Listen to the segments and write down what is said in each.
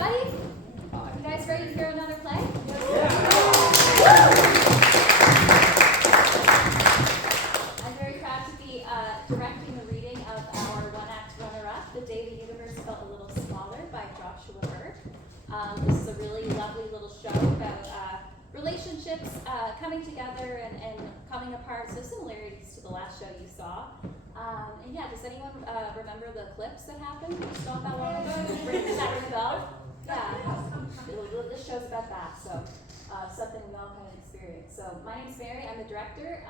everybody. You guys ready to hear another play? Yeah. I'm very proud to be directing the reading of our one-act runner-up, The Day the Universe Felt a Little Smaller by Joshua Burke. This is a really lovely little show about relationships coming together and coming apart, so similarities to the last show you saw. And yeah, does anyone remember the eclipse that happened? Just not that long ago? Ring the bell? Yeah. This show's about that, so something we all kind of experience. So my name's Mary, I'm the director,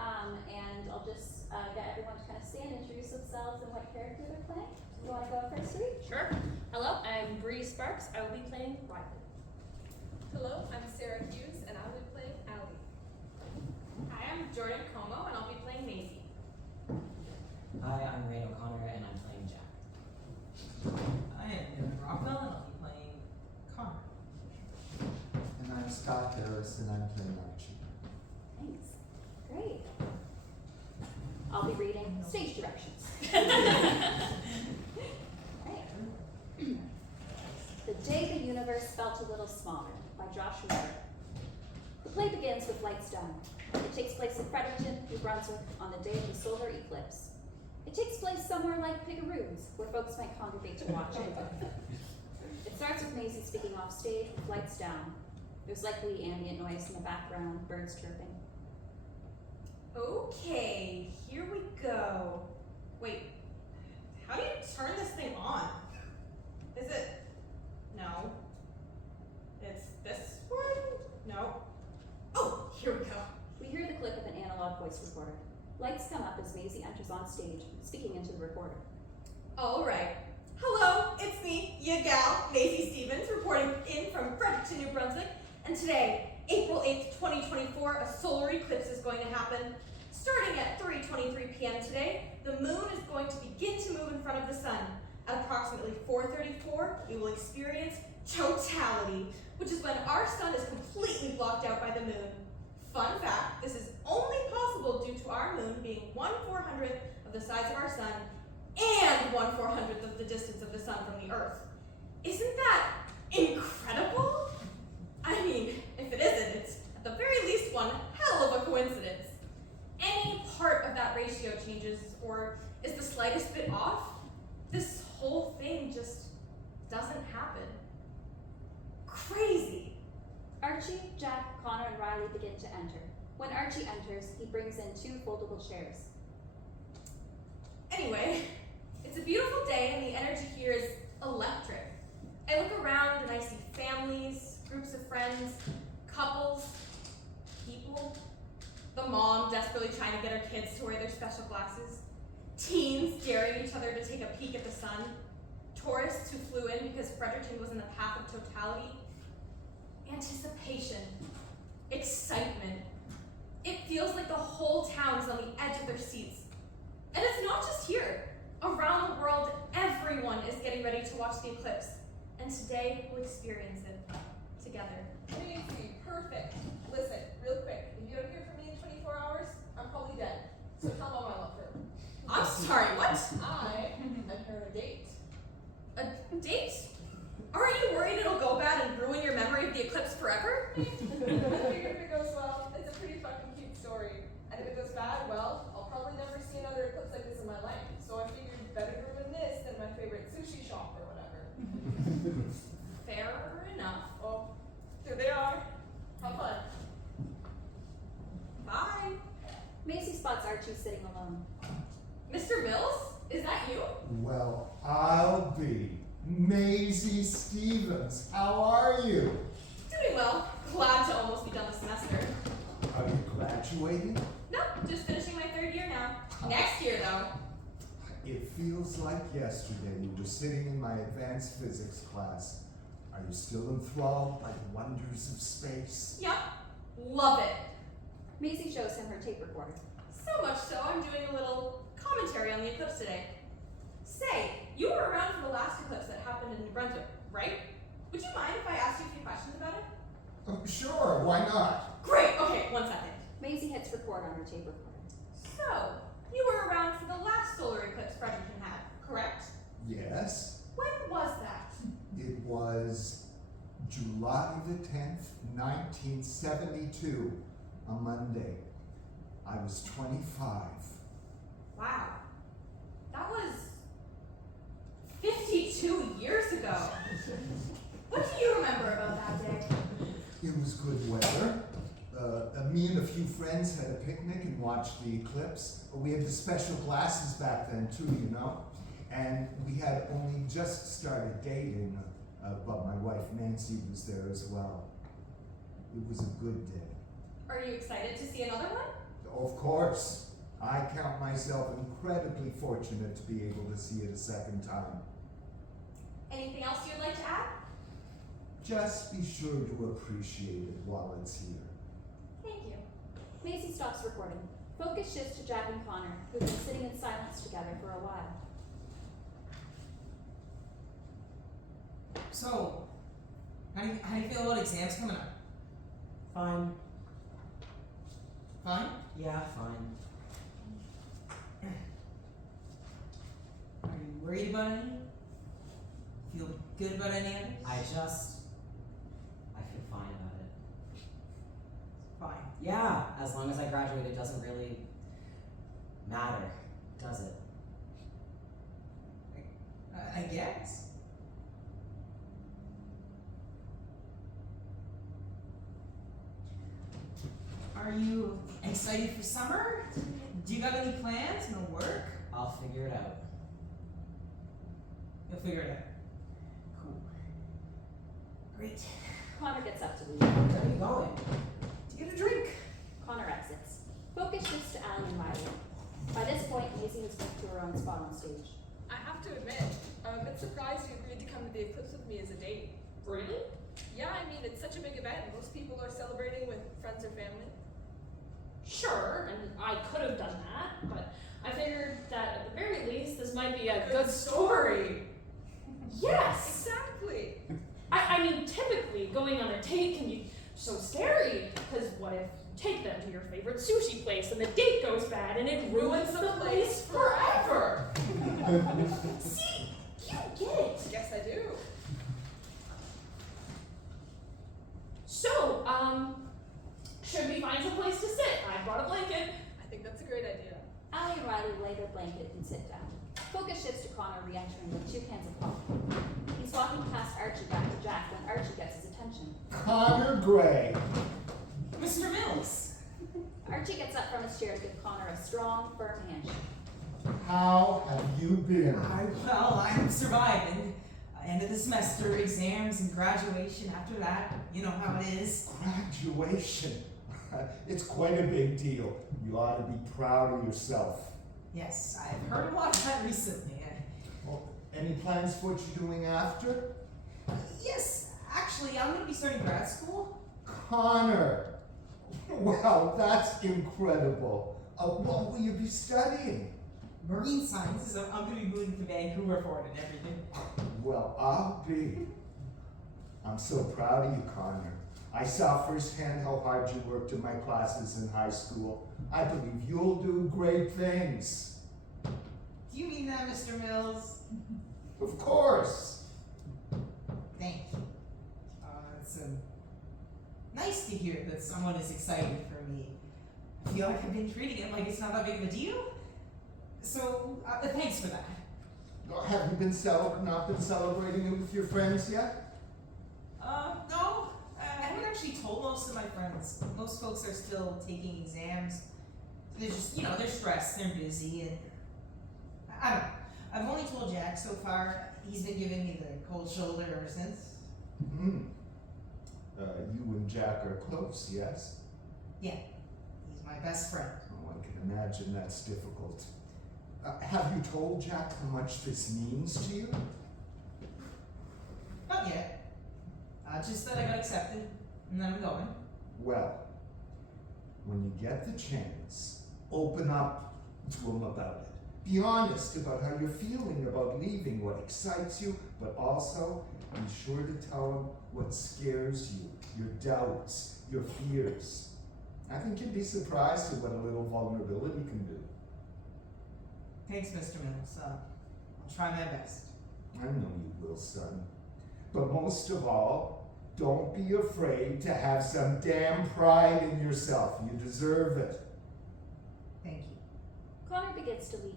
and I'll just get everyone to kind of stand, introduce themselves and what character they're playing. You want to go first, Reed? Sure. Hello, I'm Bree Sparks. I will be playing Riley. Hello, I'm Sarah Hughes, and I'll be playing Allie. Hi, I'm Jordan Como, and I'll be playing Maisie. Hi, I'm Rain O'Connor, and I'm playing Jack. Hi, I'm Evan Rockwell, and I'll be playing Connor. And I'm Scott Harris, and I'm playing Archie. Thanks. Great. I'll be reading stage directions. Right. The Day the Universe Felt a Little Smaller by Joshua Burke. The play begins with lights down. It takes place in Fredericton, New Brunswick, on the day of the solar eclipse. It takes place somewhere like Pigaroos, where folks might congregate to watch it. It starts with Maisie speaking off stage with lights down. There's likely ambient noise in the background, birds chirping. Okay, here we go. Wait, how do you turn this thing on? Is it? No. It's this one? No. Oh, here we go. We hear the click of an analog voice recorder. Lights come up as Maisie enters on stage, speaking into the recorder. All right. Hello, it's me, ya gal, Maisie Stevens, reporting in from Fredericton, New Brunswick. And today, April 8th, 2024, a solar eclipse is going to happen. Starting at 3:23 p.m. today, the moon is going to begin to move in front of the sun. At approximately 4:34, we will experience totality, which is when our sun is completely blocked out by the moon. Fun fact, this is only possible due to our moon being 1/400th of the size of our sun and 1/400th of the distance of the sun from the earth. Isn't that incredible? I mean, if it isn't, it's at the very least one hell of a coincidence. Any part of that ratio changes or is the slightest bit off, this whole thing just doesn't happen. Crazy. Archie, Jack, Connor, and Riley begin to enter. When Archie enters, he brings in 2 foldable chairs. Anyway, it's a beautiful day and the energy here is electric. I look around and I see families, groups of friends, couples, people. The mom desperately trying to get her kids to wear their special glasses. Teens daring each other to take a peek at the sun. Tourists who flew in because Fredericton was in the path of totality. Anticipation. Excitement. It feels like the whole town is on the edge of their seats. And it's not just here. Around the world, everyone is getting ready to watch the eclipse. And today, we'll experience it together. Maisie, perfect. Listen, real quick, if you don't hear from me in 24 hours, I'm probably dead. So tell Mom I love her. I'm sorry, what? I and her a date. A date? Aren't you worried it'll go bad and ruin your memory of the eclipse forever? I figured if it goes well, it's a pretty fucking cute story. And if it goes bad, well, I'll probably never see another eclipse like this in my life. So I figured better ruin this than my favorite sushi shop or whatever. Fair enough. Well, here they are. Have fun. Bye. Maisie spots Archie sitting alone. Mr. Mills? Is that you? Well, I'll be. Maisie Stevens, how are you? Doing well. Glad to almost be done the semester. Are you graduating? No, just finishing my 3rd year now. Next year, though. It feels like yesterday you were sitting in my advanced physics class. Are you still enthralled by the wonders of space? Yep. Love it. Maisie shows him her tape recorder. So much so, I'm doing a little commentary on the eclipse today. Say, you were around for the last eclipse that happened in New Brunswick, right? Would you mind if I asked you a few questions about it? Oh, sure, why not? Great, okay, 1 second. Maisie hits record on her tape recorder. So, you were around for the last solar eclipse Fredericton had, correct? Yes, When was that? it was July the 10th, 1972, a Monday. I was 25. Wow. That was 52 years ago. What do you remember about that day? It was good weather. Me and a few friends had a picnic and watched the Eclipse. We had the special classes back then too, you know. And we had only just started dating, but my wife Nancy was there as well. It was a good day. Are you excited to see another one? Of course. I count myself incredibly fortunate to be able to see it a second time. Anything else you'd like to add? Just be sure to appreciate it while it's here. Thank you. Maisie stops recording. Focus shifts to Jack and Connor, who've been sitting in silence together for a while. So, how do you feel about exams coming up? Fine. Fine? Yeah, fine. Are you worried about any? Feel good about any of it? I feel fine about it. Fine. Yeah, as long as I graduate, it doesn't really matter, does it? I guess. Are you excited for summer? Do you got any plans? No work? I'll figure it out. You'll figure it out. Cool. Great. Connor gets up to leave. Where are you going? To get a drink. Connor exits. Focus shifts to Alan and Riley. By this point, Maisie has moved to her own spot on stage. I have to admit, I'm a bit surprised you agreed to come to the Eclipse with me as a date. Really? Yeah, I mean, it's such a big event. Most people are celebrating with friends or family. Sure, and I could have done that, but I figured that at the very least this might be a good story. Yes! Exactly. I mean, typically going on a date can be so scary, because what if you take them to your favorite sushi place and the date goes bad and it ruins the place forever? See, you get it. Guess I do. So, should we find some place to sit? I brought a blanket. I think that's a great idea. Allie and Riley lay their blanket and sit down. Focus shifts to Connor re-entering with 2 cans of coffee. He's walking past Archie back to Jack when Archie gets his attention. Connor Gray. Mr. Mills. Archie gets up from his chair to give Connor a strong, firm handshake. How have you been? I'm surviving. End of the semester, exams, and graduation after that. You know how it is. Graduation. It's quite a big deal. You ought to be proud of yourself. Yes, I've heard a lot of that recently. Well, any plans for what you're doing after? Yes, actually, I'm going to be starting grad school. Connor. Wow, that's incredible. What will you be studying? Marine sciences. I'm going to be moving to Vancouver for it and everything. Well, I'll be. I'm so proud of you, Connor. I saw firsthand how hard you worked in my classes in high school. I believe you'll do great things. Do you mean that, Mr. Mills? Of course. Thank you. It's nice to hear that someone is excited for me. I feel like I've been treating it like it's not that big of a deal. So, thanks for that. Have you been not been celebrating it with your friends yet? No. I haven't actually told most of my friends. Most folks are still taking exams. They're just, they're stressed, they're busy, and I don't know. I've only told Jack so far. He's been giving me the cold shoulder ever since. You and Jack are close, yes? Yeah, he's my best friend. Oh, I can imagine that's difficult. Have you told Jack how much this means to you? Not yet. Just that I got accepted, and then I'm going. Well, when you get the chance, open up to him about it. Be honest about how you're feeling about leaving, what excites you, but also be sure to tell him what scares you, your doubts, your fears. I think you'd be surprised at what a little vulnerability can do. Thanks, Mr. Mills. I'll try my best. I know you will, son. But most of all, don't be afraid to have some damn pride in yourself. You deserve it. Thank you. Connor begins to leave,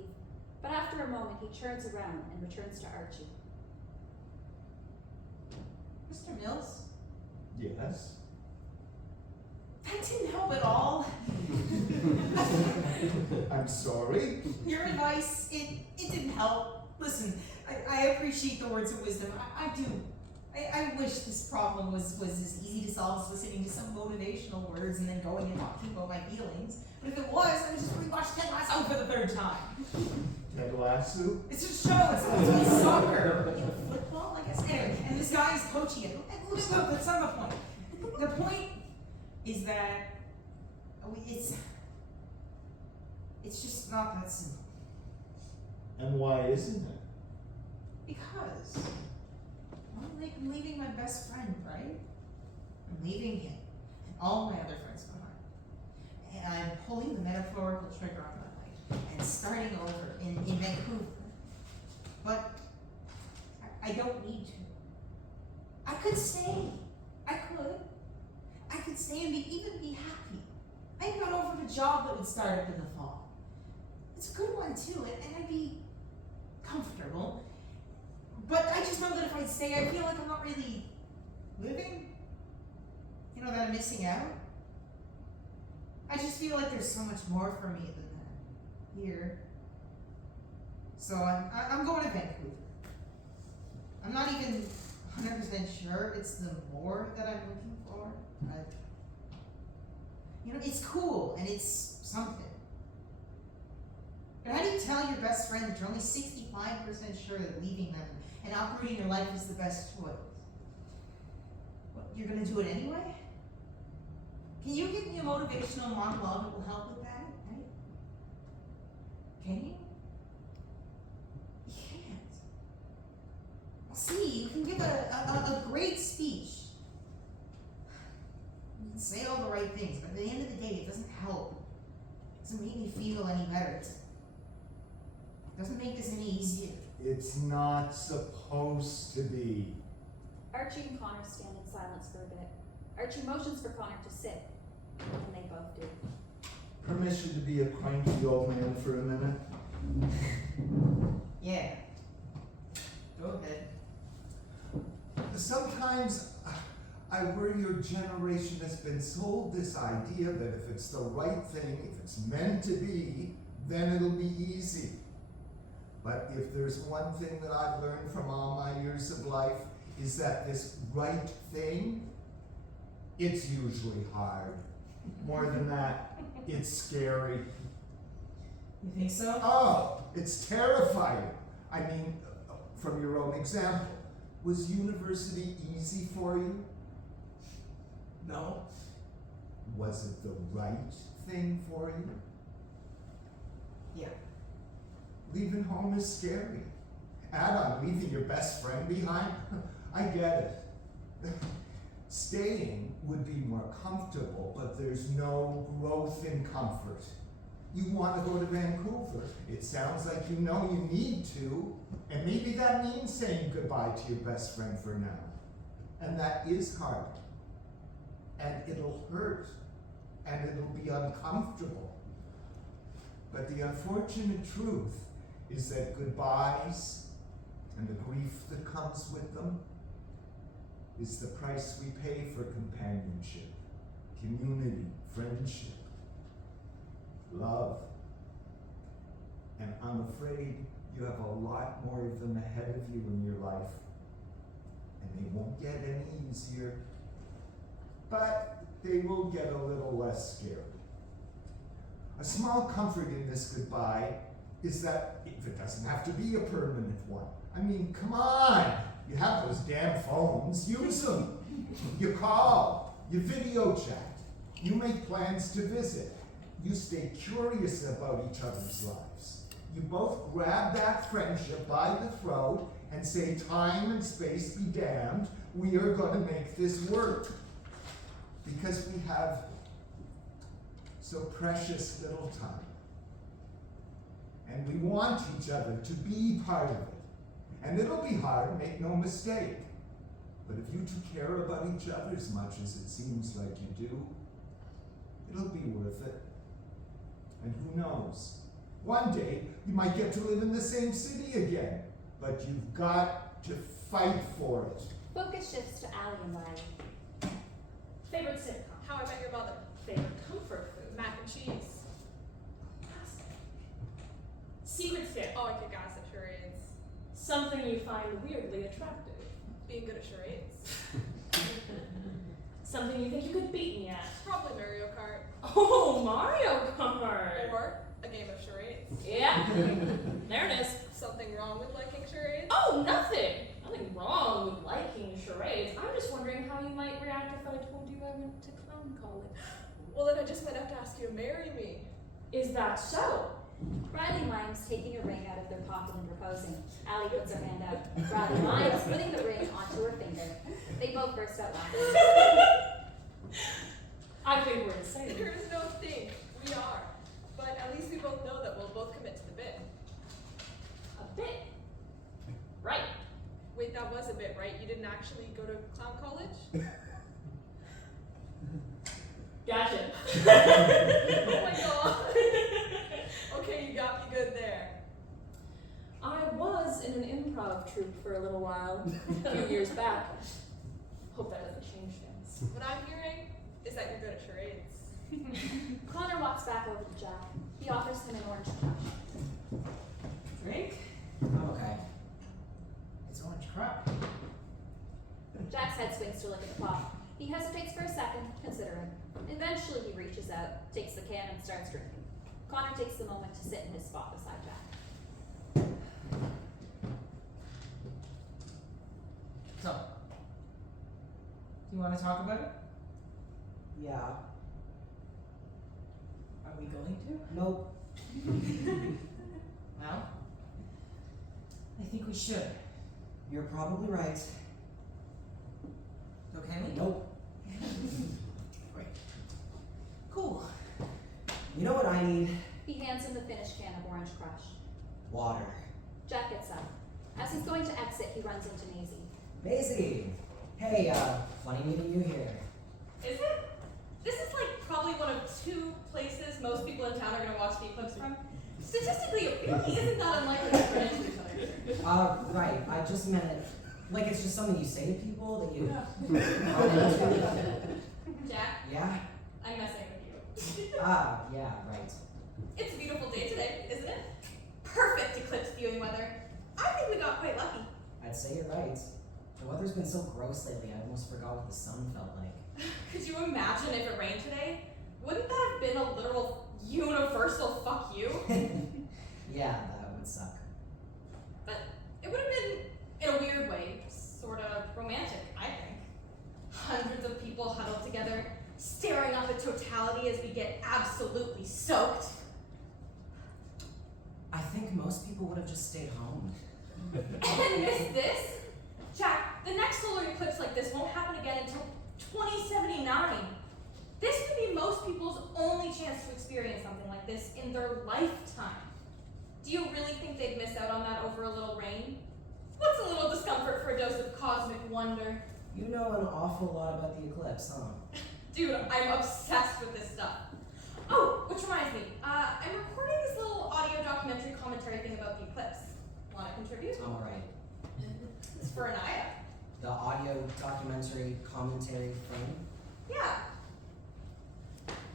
but after a moment he turns around and returns to Archie. Mr. Mills, Yes? that didn't help at all. I'm sorry? Your advice, it didn't help. Listen, I appreciate the words of wisdom. I do. I wish this problem was as easy to solve as listening to some motivational words and then going and talking about my feelings. But if it was, I would just rewatch Ted Lasso for the third time. Ted Lasso? It's a show. It's like soccer. You know, football, I guess. Anyway, and this guy is coaching it. Look, that's not the point. The point is that it's just not that simple. And why isn't it? Because, well, like, I'm leaving my best friend, right? I'm leaving him and all my other friends behind. And I'm pulling the metaphorical trigger on my life and starting over in Vancouver. But I don't need to. I could stay. I could stay and even be happy. I got offered a job that would start up in the fall. It's a good one too, and I'd be comfortable. But I just know that if I stay, I feel like I'm not really living. You know, that I'm missing out. I just feel like there's so much more for me than that here. So I'm going to Vancouver. I'm not even 100% sure it's the more that I'm looking for. You know, it's cool and it's something. But how do you tell your best friend that you're only 65% sure that leaving them and uprooting your life is the best choice? What, you're gonna do it anyway? Can you give me a motivational monologue that will help with that, right? Can you? You can't. See, you can give a great speech. You can say all the right things, but at the end of the day, it doesn't help. It doesn't make me feel any better. It doesn't make this any easier. It's not supposed to be. Archie and Connor stand in silence for a bit. Archie motions for Connor to sit, and they both do. Permission to be a cranky old man for a minute? Yeah. Go ahead. Sometimes I worry your generation has been sold this idea that if it's the right thing, if it's meant to be, then it'll be easy. But if there's one thing that I've learned from all my years of life, is that this right thing, it's usually hard. More than that, it's scary. You think so? Oh, it's terrifying. I mean, from your own example, was university easy for you? No. Was it the right thing for you? Yeah. Leaving home is scary. Add on leaving your best friend behind. I get it. Staying would be more comfortable, but there's no growth in comfort. You want to go to Vancouver. It sounds like you know you need to, and maybe that means saying goodbye to your best friend for now. And that is hard. And it'll hurt. And it'll be uncomfortable. But the unfortunate truth is that goodbyes and the grief that comes with them is the price we pay for companionship, community, friendship, love. And I'm afraid you have a lot more of them ahead of you in your life, and they won't get any easier, but they will get a little less scary. A small comfort in this goodbye is that it doesn't have to be a permanent one. I mean, come on! You have those damn phones, use them. You call, you video chat, you make plans to visit, you stay curious about each other's lives. You both grab that friendship by the throat and say, time and space be damned, we are going to make this work. Because we have so precious little time. And we want each other to be part of it. And it'll be hard, make no mistake. But if you two care about each other as much as it seems like you do, it'll be worth it. And who knows? One day, you might get to live in the same city again. But you've got to fight for it. Focus shifts to Allie and Riley. Favorite sitcom? How I Met Your Mother. Favorite comfort food? Mac and cheese. Secret skill? Oh, I kick ass at charades. Something you find weirdly attractive? Being good at charades. Something you think you could beat me at? Probably Mario Kart. Oh, Mario Kart! Or a game of charades. Yeah, there it is. Something wrong with liking charades? Oh, nothing! Nothing wrong with liking charades. I'm just wondering how you might react if I told you I went to clown college. Well, then I just might have to ask you to marry me. Is that so? Riley mimes taking a ring out of their pocket and proposing. Allie puts her hand out. Riley mimes putting the ring onto her finger. They both burst out laughing. I think we're insane. There is no thing. We are. But at least we both know that we'll both commit to the bit. A bit. Right. Wait, that was a bit, right? You didn't actually go to clown college? Gotcha. Oh my god. Okay, you got me good there. I was in an improv troupe for a little while, a few years back. Hope that doesn't change things. What I'm hearing is that you're good at charades. Connor walks back over to Jack. He offers him an orange crush. Drink? I'm okay. It's orange crap. Jack's head swings to look at the pot. He hesitates for a second, considering. Eventually he reaches out, takes the can, and starts drinking. Connor takes the moment to sit in his spot beside Jack. So, do you want to talk about it? Yeah. Are we going to? Nope. Well, I think we should. You're probably right. So can we? Nope. Great. Cool. You know what I need? He hands him the finished can of orange crush. Water. Jack gets up. As he's going to exit, he runs into Maisie. Maisie! Hey, funny meeting you here. Is it? This is like probably one of two places most people in town are gonna watch the eclipse from. Statistically, it really isn't that unlikely to run into each other. Right, I just meant, like it's just something you say to people that you... Jack, Yeah? I'm messing with you. Yeah, right. It's a beautiful day today, isn't it? Perfect eclipse viewing weather. I think we got quite lucky. I'd say you're right. The weather's been so gross lately, I almost forgot what the sun felt like. Could you imagine if it rained today? Wouldn't that have been a literal universal fuck you? Yeah, that would suck. But it would have been, in a weird way, sort of romantic, I think. Hundreds of people huddled together, staring up at totality as we get absolutely soaked. I think most people would have just stayed home. And missed this? Jack, the next solar eclipse like this won't happen again until 2079. This could be most people's only chance to experience something like this in their lifetime. Do you really think they'd miss out on that over a little rain? What's a little discomfort for a dose of cosmic wonder? You know an awful lot about the eclipse, huh? Dude, I'm obsessed with this stuff. Oh, which reminds me, I'm recording this little audio documentary commentary thing about the eclipse. Want to contribute? I'm alright. It's for Anaya. The audio documentary commentary thing? Yeah.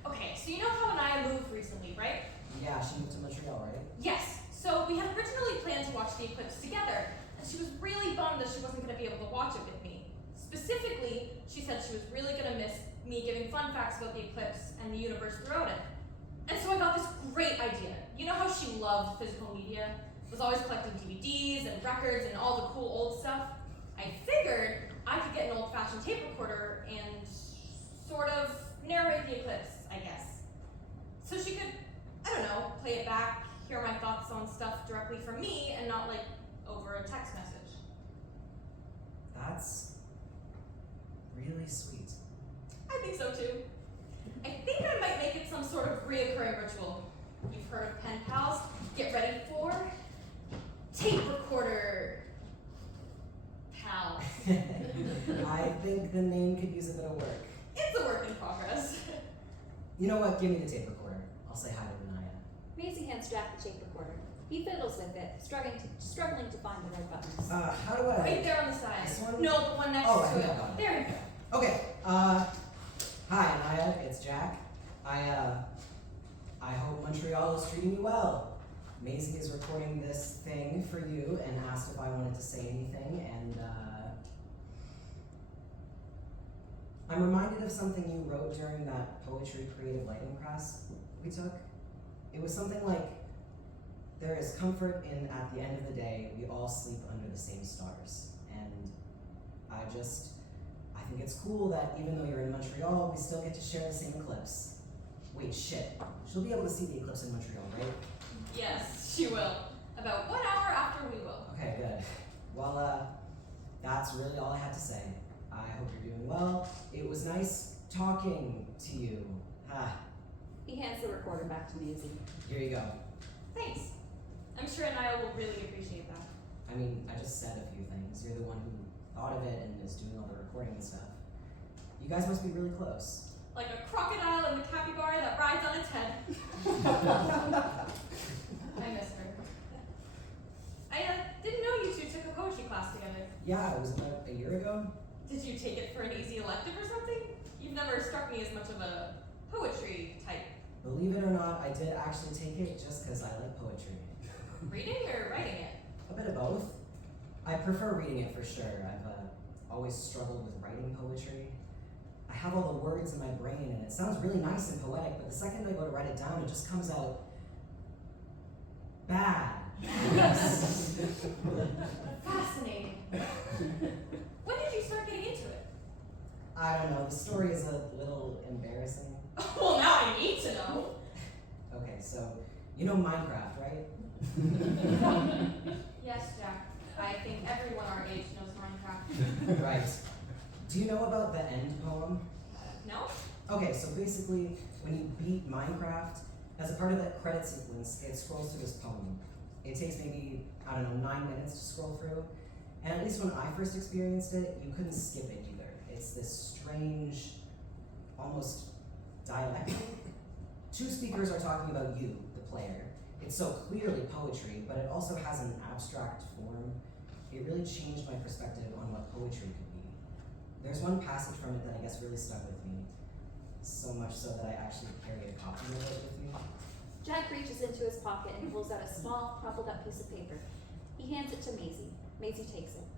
Okay, so you know how Anaya moved recently, right? Yeah, she moved to Montreal, right? Yes. So we had originally planned to watch the eclipse together, and she was really bummed that she wasn't going to be able to watch it with me. Specifically, she said she was really going to miss me giving fun facts about the eclipse and the universe throughout it. And so I got this great idea. You know how she loved physical media? Was always collecting DVDs and records and all the cool old stuff? I figured I could get an old-fashioned tape recorder and sort of narrate the eclipse, I guess. So she could, I don't know, play it back, hear my thoughts on stuff directly from me and not like over a text message. That's really sweet. I think so too. I think I might make it some sort of reoccurring ritual. You've heard of pen pals? Get ready for tape recorder pals. I think the name could use a bit of work. It's a work in progress. You know what? Give me the tape recorder. I'll say hi to Anaya. Maisie hands Jack the tape recorder. He fiddles with it, struggling to find the right buttons. How do I? Right there on the side. This one? No, the one next Oh, I to think it. I got it. There you go. Okay. Hi Anaya. It's Jack. I hope Montreal is treating you well. Maisie is recording this thing for you and asked if I wanted to say anything, and I'm reminded of something you wrote during that poetry creative writing class we took. It was something like, there is comfort in, at the end of the day, we all sleep under the same stars. And I think it's cool that even though you're in Montreal, we still get to share the same eclipse. Wait, shit. She'll be able to see the eclipse in Montreal, right? Yes, she will. About 1 hour after we will. Okay, good. Well, that's really all I had to say. I hope you're doing well. It was nice talking to you. He hands the recorder back to Maisie. Here you go. Thanks. I'm sure Anaya will really appreciate that. I mean, I just said a few things. You're the one who thought of it and is doing all the recording and stuff. You guys must be really close. Like a crocodile and the capybara that rides on its head. I miss her. I didn't know you two took a poetry class together. Yeah, it was about a year ago. Did you take it for an easy elective or something? You've never struck me as much of a poetry type. Believe it or not, I did actually take it just because I like poetry. Reading or writing it? A bit of both. I prefer reading it for sure. I've always struggled with writing poetry. I have all the words in my brain and it sounds really nice and poetic, but the second I go to write it down, it just comes out bad. Fascinating. When did you start getting into it? I don't know, the story is a little embarrassing. Well, now I need to know. Okay, so you know Minecraft, right? Yes, Jack. I think everyone our age knows Minecraft. Right. Do you know about the end poem? No? Okay, so basically, when you beat Minecraft, as a part of that credit sequence, it scrolls through this poem. It takes maybe, 9 minutes to scroll through. And at least when I first experienced it, you couldn't skip it either. It's this strange, almost dialectic. Two speakers are talking about you, the player. It's so clearly poetry, but it also has an abstract form. It really changed my perspective on what poetry could be. There's one passage from it that I guess really stuck with me, so much so that I actually carry a copy of it with me. Jack reaches into his pocket and pulls out a small, crumpled up piece of paper. He hands it to Maisie. Maisie takes it.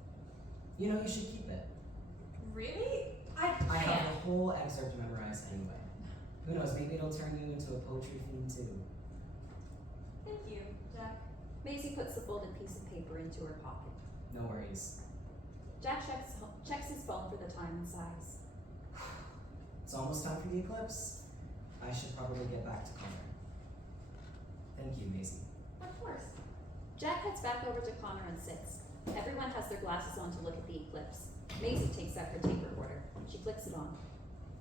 You know, you should keep it. Really? I I have can't. the whole excerpt memorized anyway. Who knows, maybe it'll turn you into a poetry fiend too. Thank you, Jack. Maisie puts the folded piece of paper into her pocket. No worries. Jack checks his phone for the time and sighs. It's almost time for the eclipse. I should probably get back to Connor. Thank you, Maisie. Of course. Jack heads back over to Connor and sits. Everyone has their glasses on to look at the eclipse. Maisie takes out her tape recorder. She flicks it on.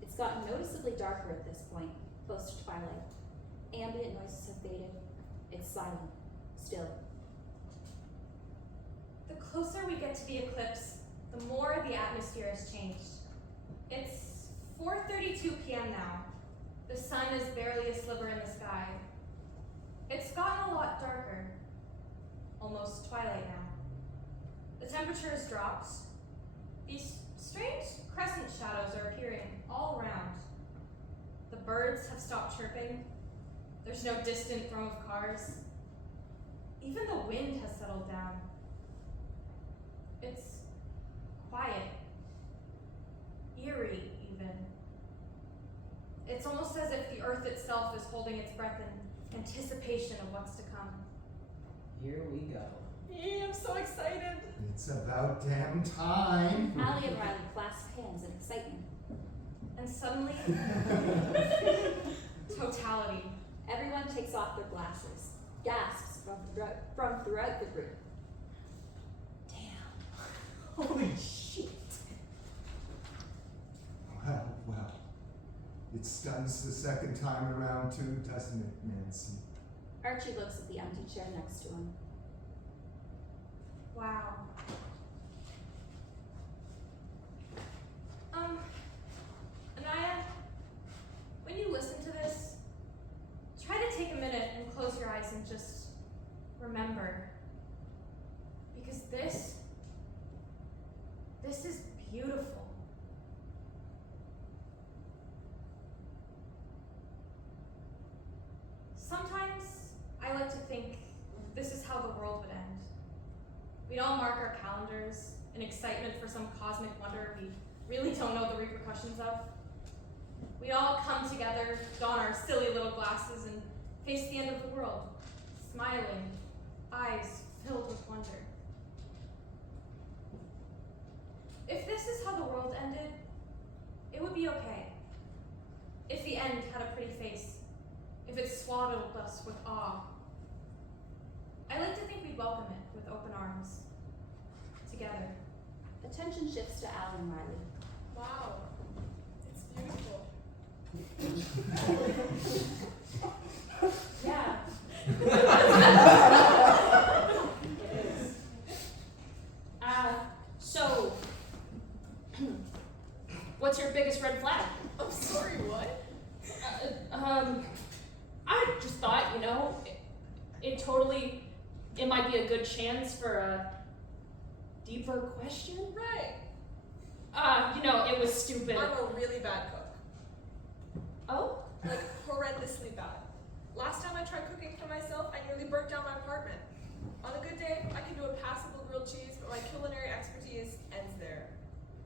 It's gotten noticeably darker at this point, close to twilight. Ambient noises have faded. It's silent. Still. The closer we get to the eclipse, the more the atmosphere has changed. It's 4:32 p.m. now. The sun is barely a sliver in the sky. It's gotten a lot darker. Almost twilight now. The temperature has dropped. These strange crescent shadows are appearing all around. The birds have stopped chirping. There's no distant thrum of cars. Even the wind has settled down. It's quiet. Eerie, even. It's almost as if the earth itself is holding its breath in anticipation of what's to come. Here we go. Yeah, I'm so excited. It's about damn time. Allie and Riley clasp hands in excitement. And suddenly, totality. Everyone takes off their glasses. Gasps from throughout the group. Damn. Holy shit. Well. It stuns the second time around too, doesn't it, Nancy? Archie looks at the empty chair next to him. Wow. We'd all mark our calendars in excitement for some cosmic wonder we really don't know the repercussions of. We'd all come together, don our silly little glasses, and face the end of the world, smiling, eyes filled with wonder. If this is how the world ended, it would be okay. If the end had a pretty face, if it swaddled us with awe. I like to think we'd welcome it with open arms, together. Attention shifts to Al and Riley. Wow. It's beautiful. Yeah. It is. So, what's your biggest red flag? I'm sorry, what? I just thought, it might be a good chance for a deeper question. Right. It was stupid. I'm a really bad cook. Oh? Like, horrendously bad. Last time I tried cooking for myself, I nearly burnt down my apartment. On a good day, I can do a passable grilled cheese, but my culinary expertise ends there.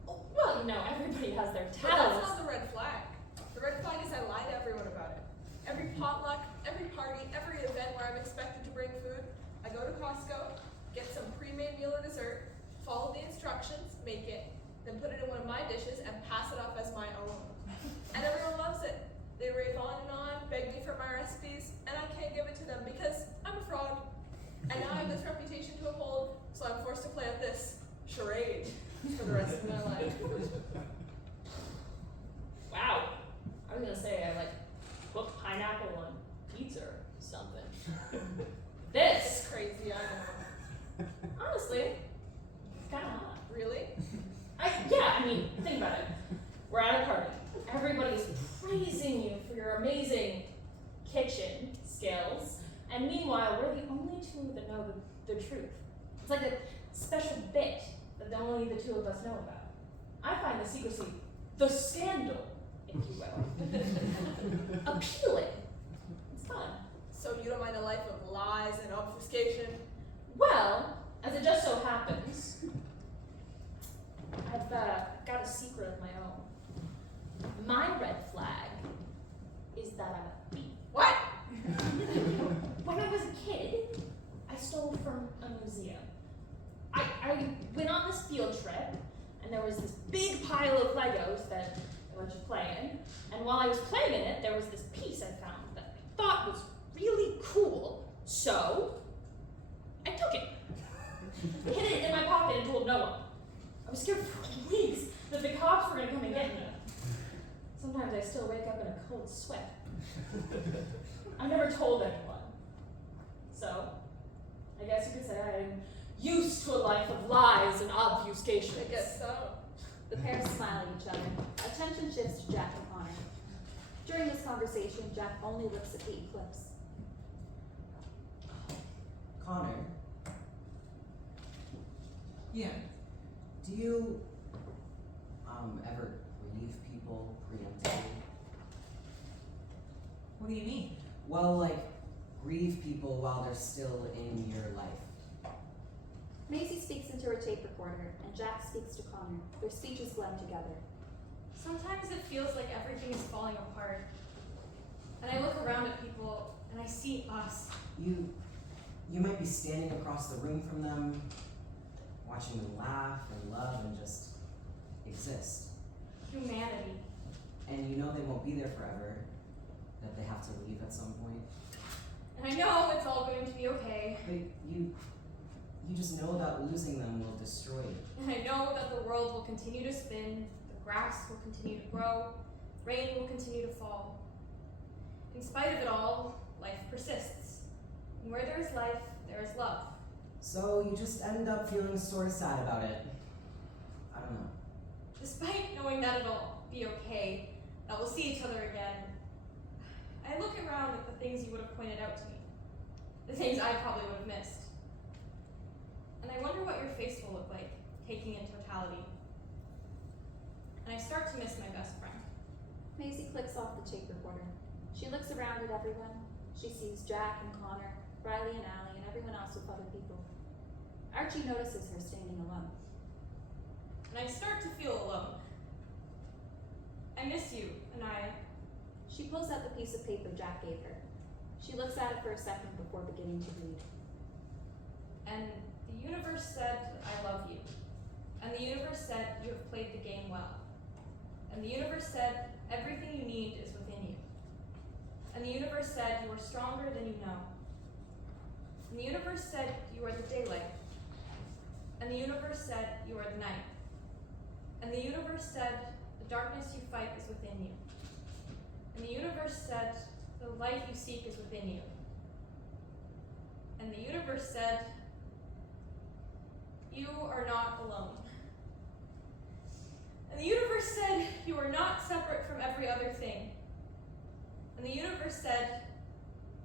Well, everybody has their But that's talents. not the red flag. The red flag is I lie to everyone about it. Every potluck, every party, every event where I'm expected to bring food, I go to Costco, get some pre-made meal or dessert, follow the instructions, make it, then put it in one of my dishes and pass it off as my own. And everyone loves it. They rave on and on, beg me for my recipes, and I can't give it to them because I'm a fraud. And now I have this reputation to uphold, so I'm forced to play at this charade for the rest of my life. Wow. I was gonna say I put pineapple on pizza or something. This, It's crazy, I know. honestly, it's kinda hot. Really? Think about it. We're at a party. Everybody's praising you for your amazing kitchen skills, and meanwhile, we're the only two that know the truth. It's like a special bit that only the two of us know about. I find the secrecy, the scandal, if you will, appealing. It's fun. So you don't mind a life of lies and obfuscation? Well, as it just so happens, I've got a secret of my own. My red flag is that I'm a thief. What? When I was a kid, I stole from a museum. I went on this field trip, and there was this big pile of Legos that I let you play in. And while I was playing in it, there was this piece I found that I thought was really cool. So, I took it. Hid it in my pocket and told no one. I was scared for weeks that the cops were gonna come and get me. Sometimes I still wake up in a cold sweat. I never told anyone. So, I guess you could say I'm used to a life of lies and obfuscation. I guess so. The pair smile at each other. Attention shifts to Jack and Connor. During this conversation, Jack only looks at the Eclipse. Connor, Yeah. do you ever grieve people preemptively? What do you mean? Well, grieve people while they're still in your life. Maisie speaks into her tape recorder, and Jack speaks to Connor. Their speeches blend together. Sometimes it feels like everything is falling apart. And I look around at people and I see us. You might be standing across the room from them, watching them laugh and love and just exist. Humanity. And you know they won't be there forever, that they have to leave at some point. And I know it's all going to be okay. But you just know that losing them will destroy you. And I know that the world will continue to spin, the grass will continue to grow, rain will continue to fall. In spite of it all, life persists. And where there is life, there is love. So you just end up feeling sort of sad about it. I don't know. Despite knowing that it'll be okay, that we'll see each other again, I look around at the things you would have pointed out to me. The things I probably would have missed. And I wonder what your face will look like, taking in totality. And I start to miss my best friend. Maisie clicks off the tape recorder. She looks around at everyone. She sees Jack and Connor, Riley and Allie, and everyone else with other people. Our Archie notices her standing alone. And I start to feel alone. I miss you, Anaya. She pulls out the piece of paper Jack gave her. She looks at it for a second before beginning to read. And the universe said, I love you. And the universe said, you have played the game well. And the universe said, everything you need is within you. And the universe said, you are stronger than you know. And the universe said, you are the daylight. And the universe said, you are the night. And the universe said, the darkness you fight is within you. And the universe said, the light you seek is within you. And the universe said, you are not alone. And the universe said, you are not separate from every other thing. And the universe said,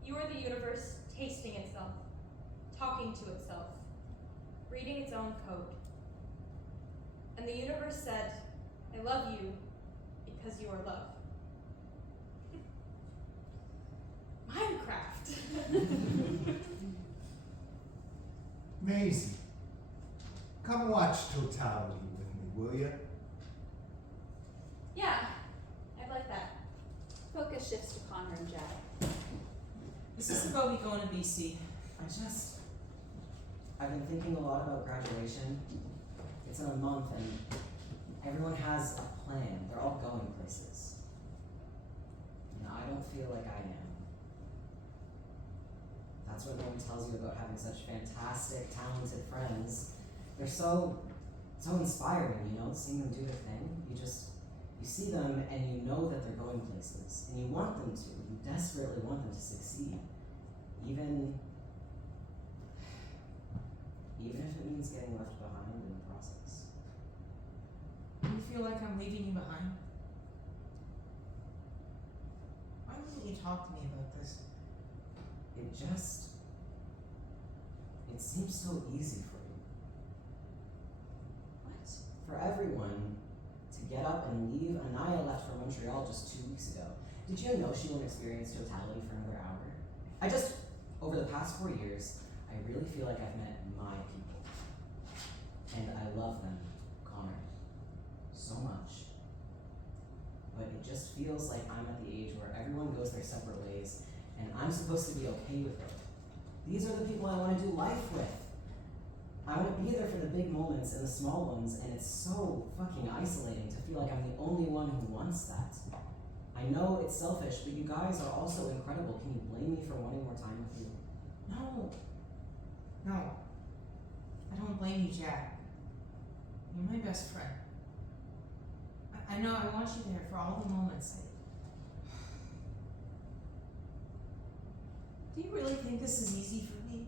you are the universe tasting itself, talking to itself, reading its own code. And the universe said, I love you because you are love. Minecraft. Maisie, come watch Totality with me, will you? Yeah, I'd like that. Focus shifts to Connor and Jack. This is about me going to BC. I've been thinking a lot about graduation. It's in a month and everyone has a plan. They're all going places. And I don't feel like I am. That's what no one tells you about having such fantastic, talented friends. They're so inspiring, you know, seeing them do their thing. You see them and you know that they're going places. And you want them to. You desperately want them to succeed. Even if it means getting left behind in the process. Do you feel like I'm leaving you behind? Why wouldn't you talk to me about this? It seems so easy for you. What? For everyone to get up and leave. Anaya left for Montreal just 2 weeks ago. Did you know she won't experience totality for another hour? Over the past 4 years, I really feel like I've met my people. And I love them, Connor, so much. But it just feels like I'm at the age where everyone goes their separate ways, and I'm supposed to be okay with it. These are the people I want to do life with. I want to be there for the big moments and the small ones, and it's so fucking isolating to feel like I'm the only one who wants that. I know it's selfish, but you guys are also incredible. Can you blame me for wanting more time with you? No. I don't blame you, Jack. You're my best friend. I know I want you there for all the moments. Do you really think this is easy for me?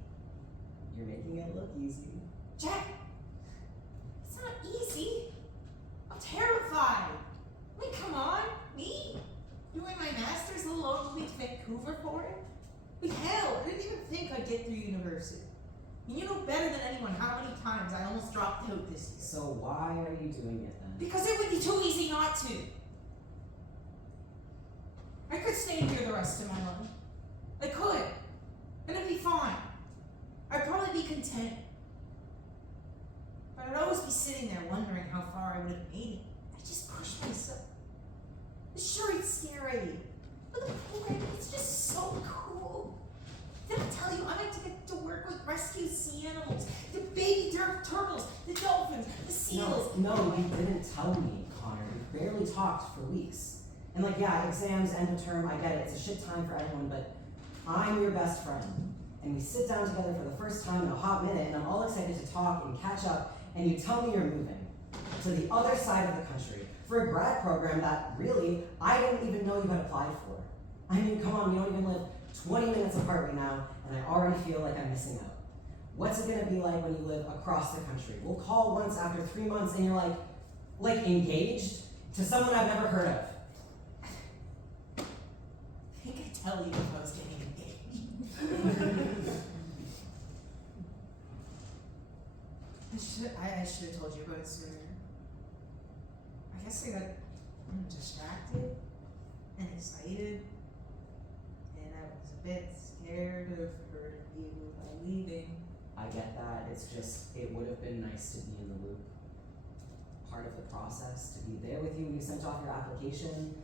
You're making it look easy. Jack! It's not easy. I'm terrified. I mean, come on, me? Doing my master's a little all the way to Vancouver for it? But hell, I didn't even think I'd get through university. And you know better than anyone how many times I almost dropped out this year. So why are you doing it then? Because it would be too easy not to. I could stay here the rest of my life. I could. And it'd be fine. I'd probably be content. But I'd always be sitting there wondering how far I would have made it. I just pushed myself. Sure, it's scary. But the program, it's just so cool. Did I tell you I like to get to work with rescued sea animals? The baby turtles, the dolphins, the seals. No, you didn't tell me, Connor. We barely talked for weeks. And yeah, exams, end of term, I get it. It's a shit time for everyone, but I'm your best friend. And we sit down together for the first time in a hot minute, and I'm all excited to talk and catch up, and you tell me you're moving to the other side of the country for a grad program that really I didn't even know you had applied for. I mean, come on, we don't even live 20 minutes apart right now, and I already feel like I'm missing out. What's it gonna be like when you live across the country? We'll call once after 3 months and you're like engaged to someone I've never heard of. I think I'd tell you if I was getting engaged. I should have told you about it sooner. I guess I got distracted and excited, and I was a bit scared of hurting you by leaving. I get that. It's just, it would have been nice to be in the loop, part of the process, to be there with you when you sent off your application,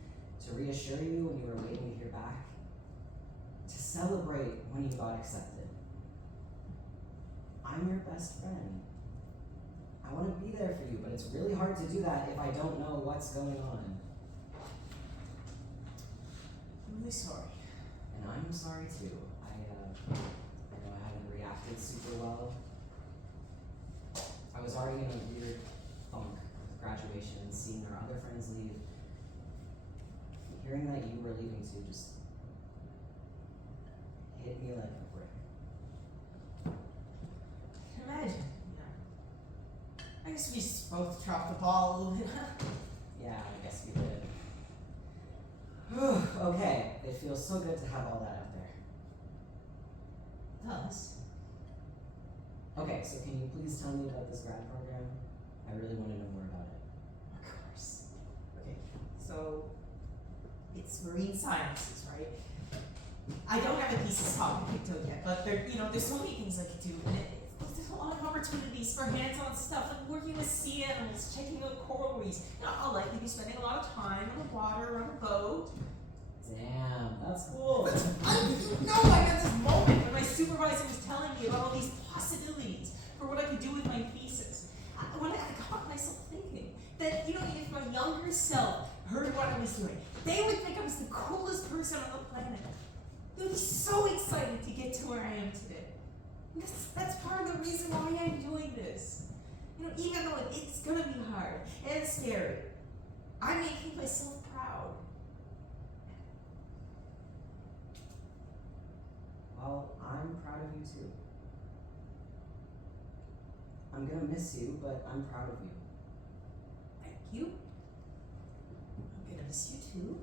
to reassure you when you were waiting to hear back, to celebrate when you got accepted. I'm your best friend. I want to be there for you, but it's really hard to do that if I don't know what's going on. I'm really sorry. And I'm sorry too. I know I haven't reacted super well. I was already in a weird funk with graduation and seeing our other friends leave. Hearing that you were leaving too just hit me like a brick. Imagine. Yeah. I guess we both dropped the ball a little bit. Yeah, I guess we did. Okay, it feels so good to have all that out there. Does. Okay, so can you please tell me about this grad program? I really want to know more about it. Of course. Okay, so it's marine sciences, right? I don't have a thesis topic picked out yet, but there's so many things I could do, and there's a lot of opportunities for hands-on stuff, like working with sea animals, checking out coral reefs. I'll likely be spending a lot of time on the water, on a boat. Damn, that's cool. I had this moment when my supervisor was telling me about all these possibilities for what I could do with my thesis. When I got myself thinking that, if my younger self heard what I was doing, they would think I was the coolest person on the planet. They would be so excited to get to where I am today. And that's part of the reason why I'm doing this. Even though it's gonna be hard and scary, I'm making myself proud. Well, I'm proud of you too. I'm gonna miss you, but I'm proud of you. Thank you. I'm gonna miss you too.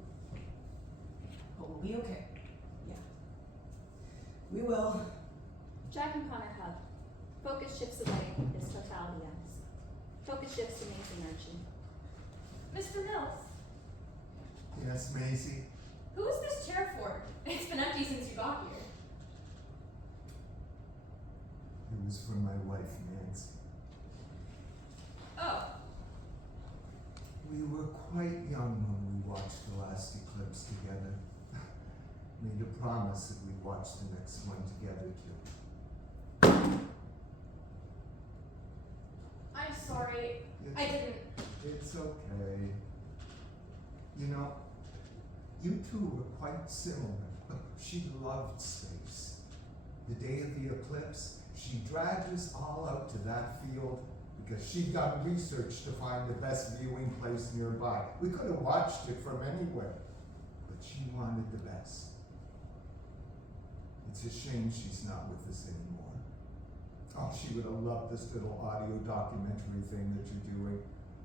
But we'll be okay. We will. Jack and Connor hug. Focus shifts away as totality ends. Focus shifts to Maisie and Archie. Mr. Mills, Yes, Maisie? who is this chair for? It's been empty since you got here. It was for my wife, Nancy. Oh, We were quite young when we watched the last Eclipse together. Made a promise that we'd watch the next one together too. I'm sorry. I didn't. It's okay. You two were quite similar. She loved space. The day of the eclipse, she dragged us all out to that field because she'd done research to find the best viewing place nearby. We could have watched it from anywhere, but she wanted the best. It's a shame she's not with us anymore. Oh, she would have loved this little audio documentary thing that you're doing.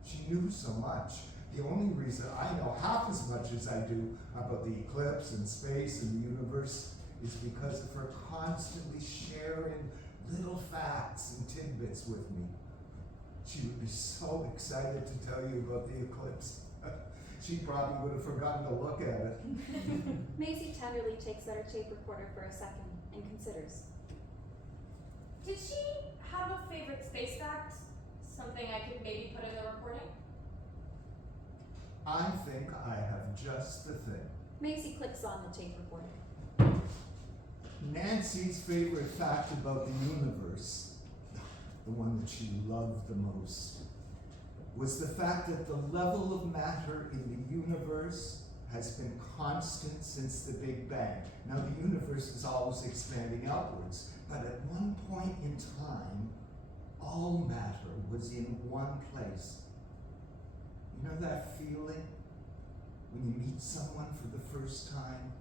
She knew so much. The only reason I know half as much as I do about the eclipse and space and the universe is because of her constantly sharing little facts and tidbits with me. She would be so excited to tell you about the eclipse. She probably would have forgotten to look at it. Maisie tenderly takes out her tape recorder for a second and considers. Did she have a favorite space fact? Something I could maybe put in the recording? I think I have just the thing. Maisie clicks on the tape recorder. Nancy's favorite fact about the universe, the one that she loved the most, was the fact that the level of matter in the universe has been constant since the Big Bang. Now, the universe is always expanding outwards, but at one point in time, all matter was in one place. You know that feeling when you meet someone for the first time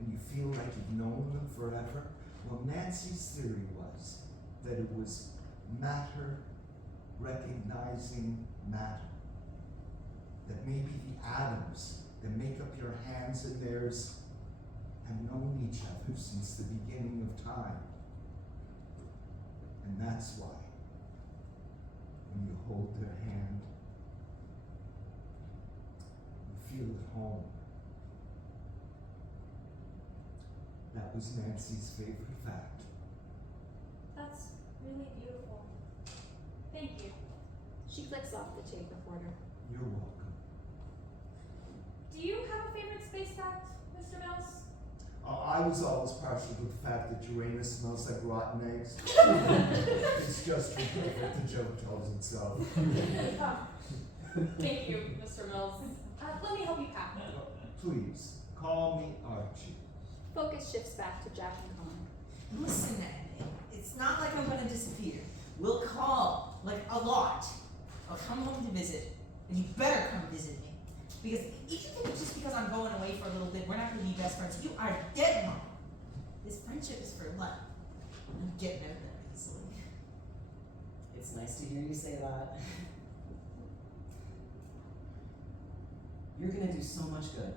and you feel like you've known them forever? Well, Nancy's theory was that it was matter recognizing matter. That maybe the atoms that make up your hands and theirs have known each other since the beginning of time. And that's why when you hold their hand, you feel at home. That was Nancy's favorite fact. That's really beautiful. Thank you. She clicks off the tape recorder. You're welcome. Do you have a favorite space fact, Mr. Mouse? I was always partial to the fact that Uranus smells like rotten eggs. It's just ridiculous. The joke tells itself. Thank you, Mr. Mills. Let me help you pack. Please, call me Archie. Focus shifts back to Jack and Connor. Listen, Ed, it's not like I'm gonna disappear. We'll call, like a lot. I'll come home to visit, and you better come visit me. Because if you think it's just because I'm going away for a little bit, we're not gonna be best friends, you are dead wrong. This friendship is for life. I'm getting out of that easily. It's nice to hear you say that. You're gonna do so much good.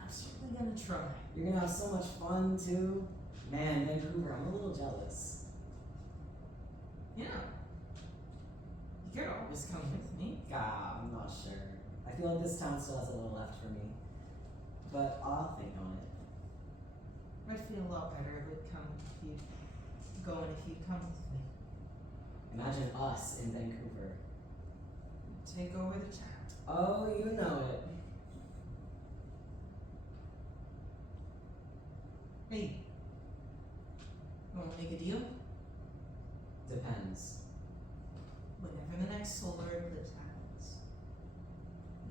I'm certainly gonna try. You're gonna have so much fun too. Man, Vancouver, I'm a little jealous. Yeah. You could always come with me. I'm not sure. I feel like this town still has a little left for me. But I'll think on it. I'd feel a lot better if you'd come if you'd come with me. Imagine us in Vancouver. Take over the town. Oh, you know it. Hey, you wanna make a deal? Depends. Whenever the next solar eclipse happens,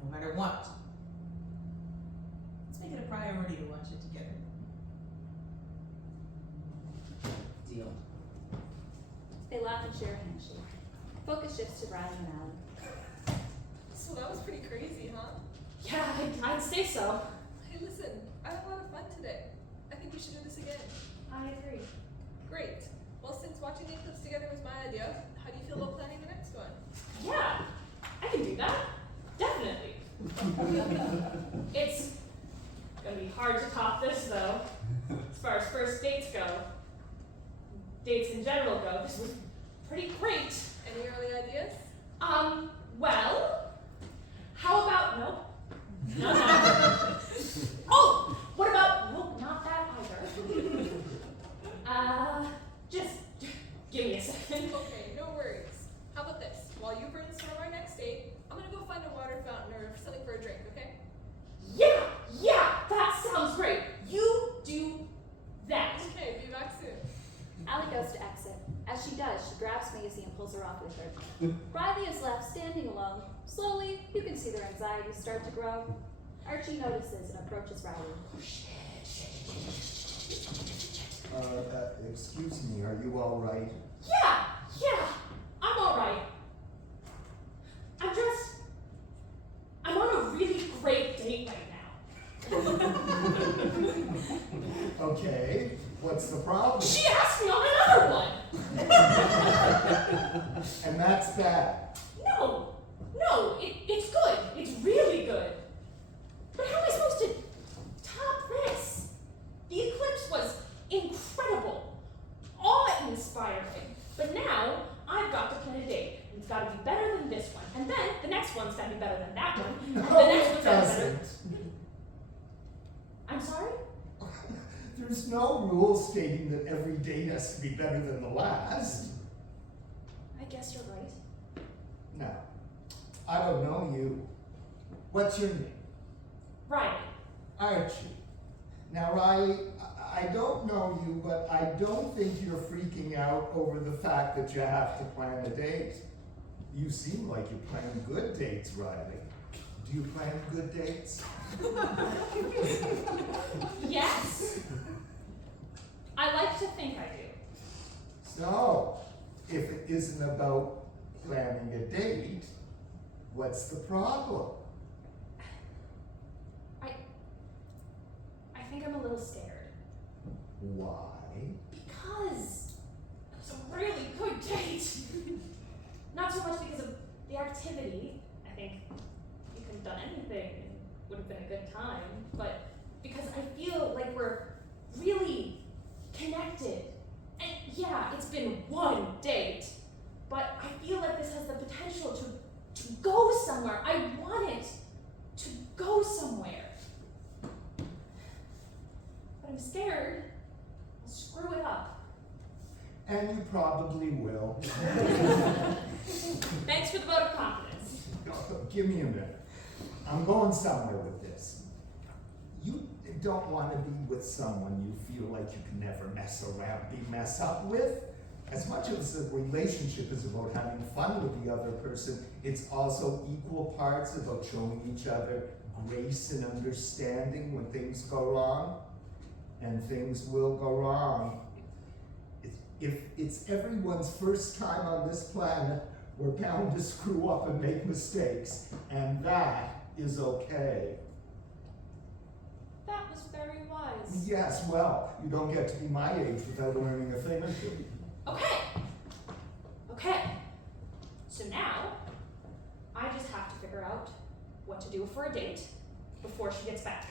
no matter what, let's make it a priority to watch it together. Deal. They laugh and share a handshake. Focus shifts to Brian and Alan. So that was pretty crazy, huh? Yeah, I'd say so. Hey, listen, I had a lot of fun today. I think we should do this again. I agree. Great. Well, since watching the eclipse together was my idea, how do you feel about planning the next one? Yeah, I can do that. Definitely. It's gonna be hard to top this though. As far as first dates go, dates in general go, this was pretty great. Any early ideas? Well, how about, nope. Not that. Oh, what about, nope, not that either. Just give me a second. Okay, no worries. How about this? While you brainstorm our next date, I'm gonna go find a water fountain or something for a drink, okay? Yeah, that sounds great. You do that. Okay, be back soon. Allie goes to exit. As she does, she grabs Maisie and pulls her off with her. Riley is left standing alone. Slowly, you can see their anxiety start to grow. Archie notices and approaches Riley. Excuse me, are you all right? Yeah, I'm alright. I'm on a really great date right now. Okay, what's the problem? She asked me on another one. And that's bad. No, it's good. It's really good. But how am I supposed to top this? The eclipse was incredible, awe-inspiring. But now I've got to plan a date. It's got to be better than this one, and then the next one's got to be better than that one, and the No, next it one's got to be better. doesn't. I'm sorry? There's no rule stating that every date has to be better than the last. I guess you're right. Now, I don't know you. What's your name? Riley. Archie. Now, Riley, I don't know you, but I don't think you're freaking out over the fact that you have to plan a date. You seem like you plan good dates, Riley. Do you plan good dates? Yes. I like to think I do. So, if it isn't about planning a date, what's the problem? I think I'm a little scared. Why? Because it was a really good date. Not so much because of the activity. I think you could have done anything and it would have been a good time, but because I feel like we're really connected. And yeah, it's been one date, but I feel like this has the potential to go somewhere. I want it to go somewhere. But I'm scared I'll screw it up. And Thanks for the vote of confidence. Give me a minute. I'm going somewhere with this. You don't want to be with someone you feel like you can never mess up with. As much as a relationship is about having fun with the other person, it's also equal parts about showing each other grace and understanding when things go wrong. And things will go wrong. If it's everyone's first time on this planet, we're bound to screw up and make mistakes, and that is okay. That was very wise. Yes, well, you don't get to be my age without learning a thing or two. Okay. So now, I just have to figure out what to do for a date before she gets back.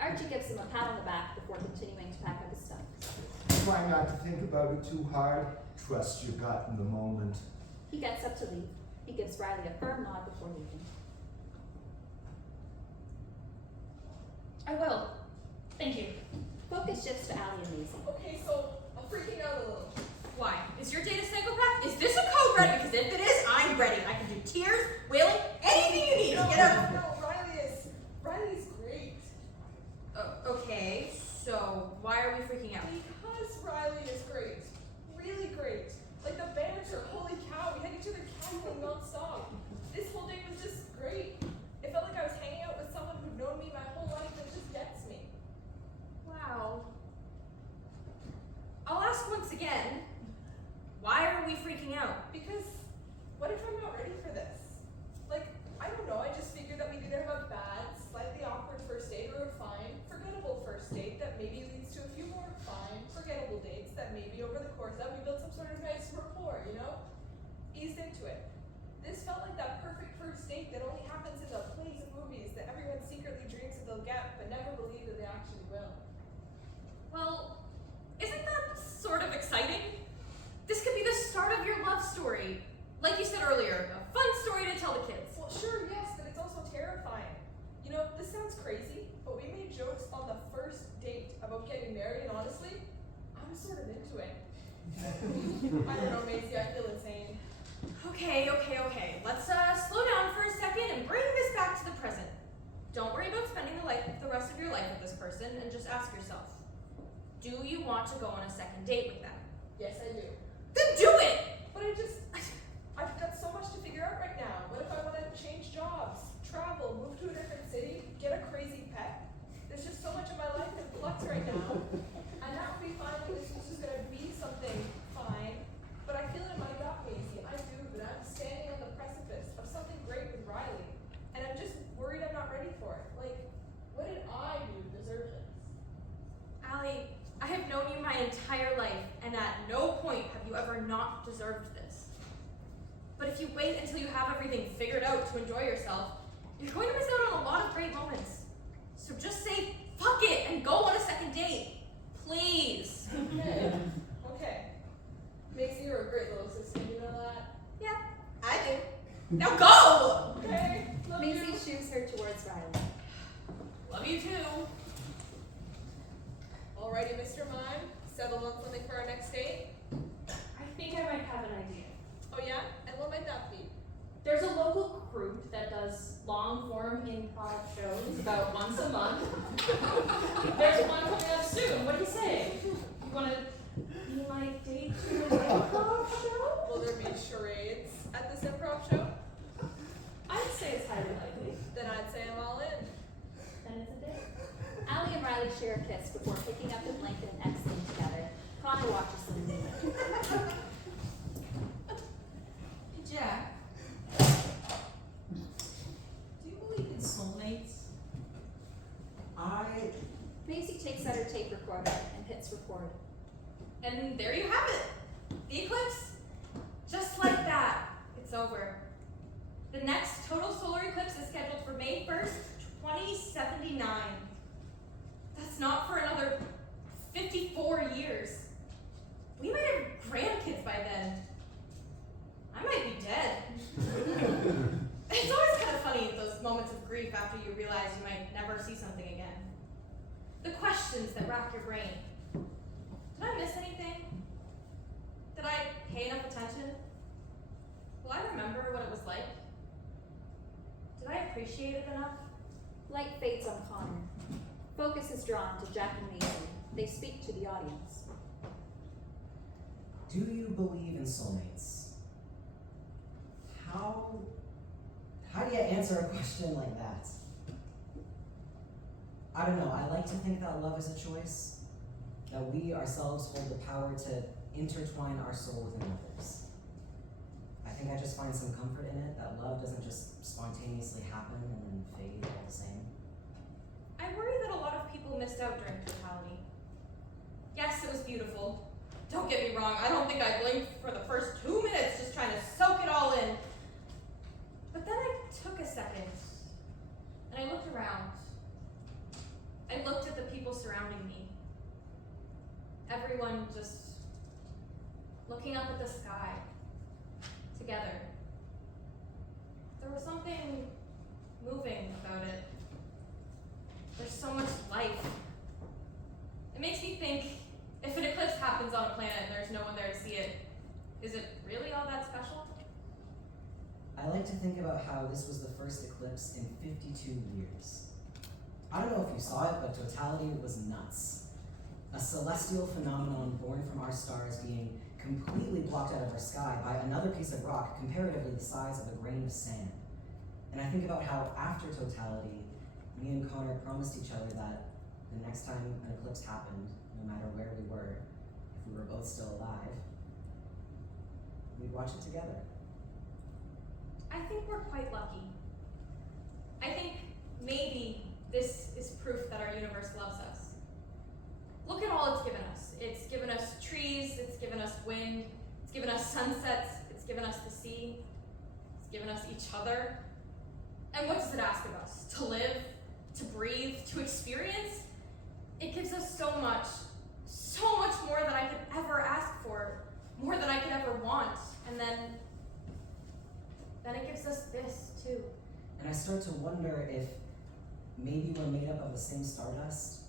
Archie gives him a pat on the back before continuing to pack up his stuff. Try not to think about it too hard. Trust your gut in the moment. He gets up to leave. He gives Riley a firm nod before leaving. I will. Thank you. Focus shifts to Allie and Maisie. Okay, so I'm freaking out a little. Why? Is your date a psychopath? Is this a code red? Because if it is, I'm ready. I can do tears, wailing, anything you need. Get out. No, Riley's great. Okay, so why are we freaking out? Because Riley is great. Really great. Like the banter, holy cow, we had each other cackling non-stop. This whole day was just great. It felt like I was hanging out with someone who'd known me my whole life and just gets me. Wow. I'll ask once again, why are we freaking out? Because what if I'm not ready for this? Like, I don't know, I just figured that we'd either have a bad, slightly awkward first date or a fine, forgettable first date that maybe leads to a few more fine, forgettable dates that maybe over the course of that we build some sort of nice rapport, you know? Eased into it. This felt like that perfect first date that only happens in the plays and movies that everyone secretly dreams that they'll get but never believe that they actually will. Well, isn't that sort of exciting? This could be the start of your love story. Like you said earlier, a fun story to tell the kids. Well, sure, yes, but it's also terrifying. You know, this sounds crazy, but we made jokes on the first date about getting married, and honestly, I was sort of into it. I don't know, Maisie, I feel insane. Okay. Let's slow down for a second and bring this back to the present. Don't worry about spending the rest of your life with this person, and just ask yourself, do you want to go on a second date with them? Yes, I do. Then do it! But I've got so much to figure out right now. What if I want to change jobs, travel, move to a different city, get a crazy pet? There's just so much of my life in flux right now. And that would be fine if this was just going to be something fine. But I feel it in my gut, Maisie. I do, but I'm standing on the precipice of something great with Riley. And I'm just worried I'm not ready for it. Like, what did I do to deserve this? Allie, I have known you my entire life, and at no point have you ever not deserved this. But if you wait until you have everything figured out to enjoy yourself, you're going to miss out on a lot of great moments. So just say, fuck it, and go on a second date. Please. Okay. Maisie, you're a great little sister, you know that? Yeah, I do. Now go! Okay. Love you. Maisie shoos her towards Riley. Love you too. Alrighty, Mr. Mime. Settled on something for our next date? I think I might have an idea. Oh yeah? And what might that be? There's a local group that does long-form improv shows about once a month. There's one coming up soon. What do you say? You want to be my date to an improv show? Will there be charades at this improv show? I'd say it's highly likely. Then I'd say I'm all in. Then it's a date. Allie and Riley share a kiss before picking up the blanket and exiting together. Connor watches them leave. Hey, Jack. Do you believe in soulmates? Maisie takes out her tape recorder and hits record. And there you have it. The eclipse. Just like that, it's over. The next total solar eclipse is scheduled for May 1st, 2079. That's not for another 54 years. We might have grandkids by then. I might be dead. It's always kind of funny, those moments of grief after you realize you might never see something again. The questions that rack your brain. Did I miss anything? Did I pay enough attention? appreciated enough. Light fades on Connor. Focus is drawn to Jack and Mason. They speak to the audience. Do you believe in soulmates? How do you answer a question like that? I don't know, I like to think that love is a choice, that we ourselves hold the power to intertwine our soul within others. I think I just find some comfort in it, that love doesn't just spontaneously happen and then fade all the same. I worry that a lot of people missed out during totality. Yes, it was beautiful. Don't get me wrong, I don't think I blinked for the first 2 minutes just trying to soak it all in. But then I took a second, and I looked around. I looked at the people surrounding me. Everyone just looking up at the sky, together. There was something moving about it. There's so much life. It makes me think, if an eclipse happens on a planet and there's no one there to see it, is it really all that special? I like to think about how this was the first eclipse in 52 years. I don't know if you saw it, but totality was nuts. A celestial phenomenon born from our stars being completely blocked out of our sky by another piece of rock comparatively the size of a grain of sand. And I think about how after totality, me and Connor promised each other that the next time an eclipse happened, no matter where we were, if we were both still alive, we'd watch it together. I think we're quite lucky. I think maybe this is proof that our universe loves us. Look at all it's given us. It's given us trees, it's given us wind, it's given us sunsets, it's given us the sea, it's given us each other. And what does it ask of us? To live, to breathe, to experience? It gives us so much more than I could ever ask for, more than I could ever want. And then it gives us this too. And I start to wonder if maybe we're made up of the same stardust,